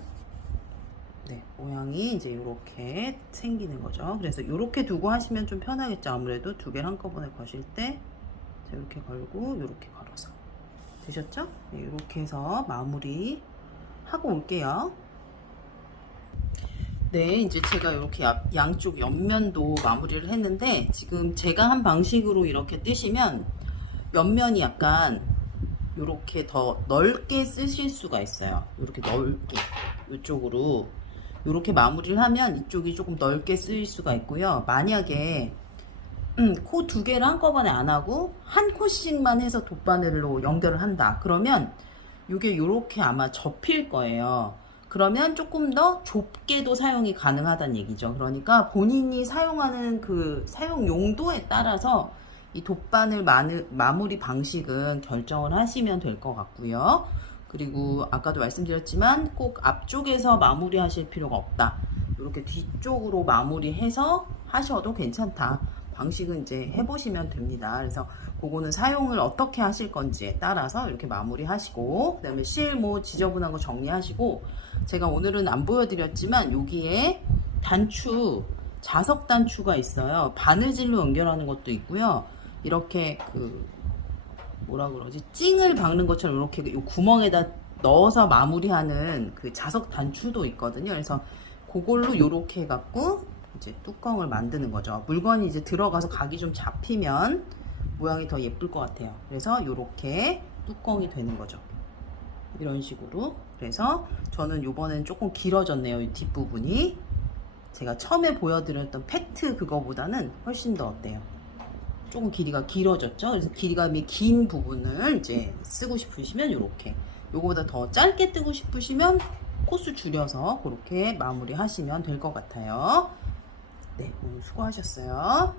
네, 모양이 이제 이렇게 생기는 거죠. 그래서 이렇게 두고 하시면 좀 편하겠죠. 아무래도 두 개를 한꺼번에 거실 때 이렇게 걸고 이렇게 걸어서 되셨죠? 네, 이렇게 해서 마무리 하고 올게요. 네, 이제 제가 이렇게 양쪽 옆면도 마무리를 했는데, 지금 제가 한 방식으로 이렇게 뜨시면 옆면이 약간 이렇게 더 넓게 쓰실 수가 있어요. 이렇게 넓게 이쪽으로 이렇게 마무리를 하면 이쪽이 조금 넓게 쓰일 수가 있고요. 만약에 코 두 개를 한꺼번에 안 하고 한 코씩만 해서 돗바늘로 연결을 한다. 그러면 이게 이렇게 아마 접힐 거예요. 그러면 조금 더 좁게도 사용이 가능하다는 얘기죠. 그러니까 본인이 사용하는 그 사용 용도에 따라서 이 돗바늘 마무리 방식은 결정을 하시면 될 것 같고요. 그리고 아까도 말씀드렸지만 꼭 앞쪽에서 마무리 하실 필요가 없다. 이렇게 뒤쪽으로 마무리해서 하셔도 괜찮다. 방식은 이제 해보시면 됩니다. 그래서 그거는 사용을 어떻게 하실 건지에 따라서 이렇게 마무리 하시고, 그 다음에 실 뭐 지저분한 거 정리하시고, 제가 오늘은 안 보여드렸지만 여기에 단추, 자석 단추가 있어요. 바느질로 연결하는 것도 있고요. 이렇게 그 뭐라 그러지, 찡을 박는 것처럼 이렇게 요 구멍에다 넣어서 마무리하는 그 자석 단추도 있거든요. 그래서 그걸로 이렇게 해갖고 이제 뚜껑을 만드는 거죠. 물건이 이제 들어가서 각이 좀 잡히면 모양이 더 예쁠 것 같아요. 그래서 이렇게 뚜껑이 되는 거죠. 이런 식으로. 그래서 저는 요번엔 조금 길어졌네요. 이 뒷부분이 제가 처음에 보여드렸던 팩트 그거보다는 훨씬 더 어때요? 조금 길이가 길어졌죠. 그래서 길이감이 긴 부분을 이제 쓰고 싶으시면 이렇게, 요거보다 더 짧게 뜨고 싶으시면 코수 줄여서 그렇게 마무리 하시면 될 것 같아요. 네, 오늘 수고하셨어요.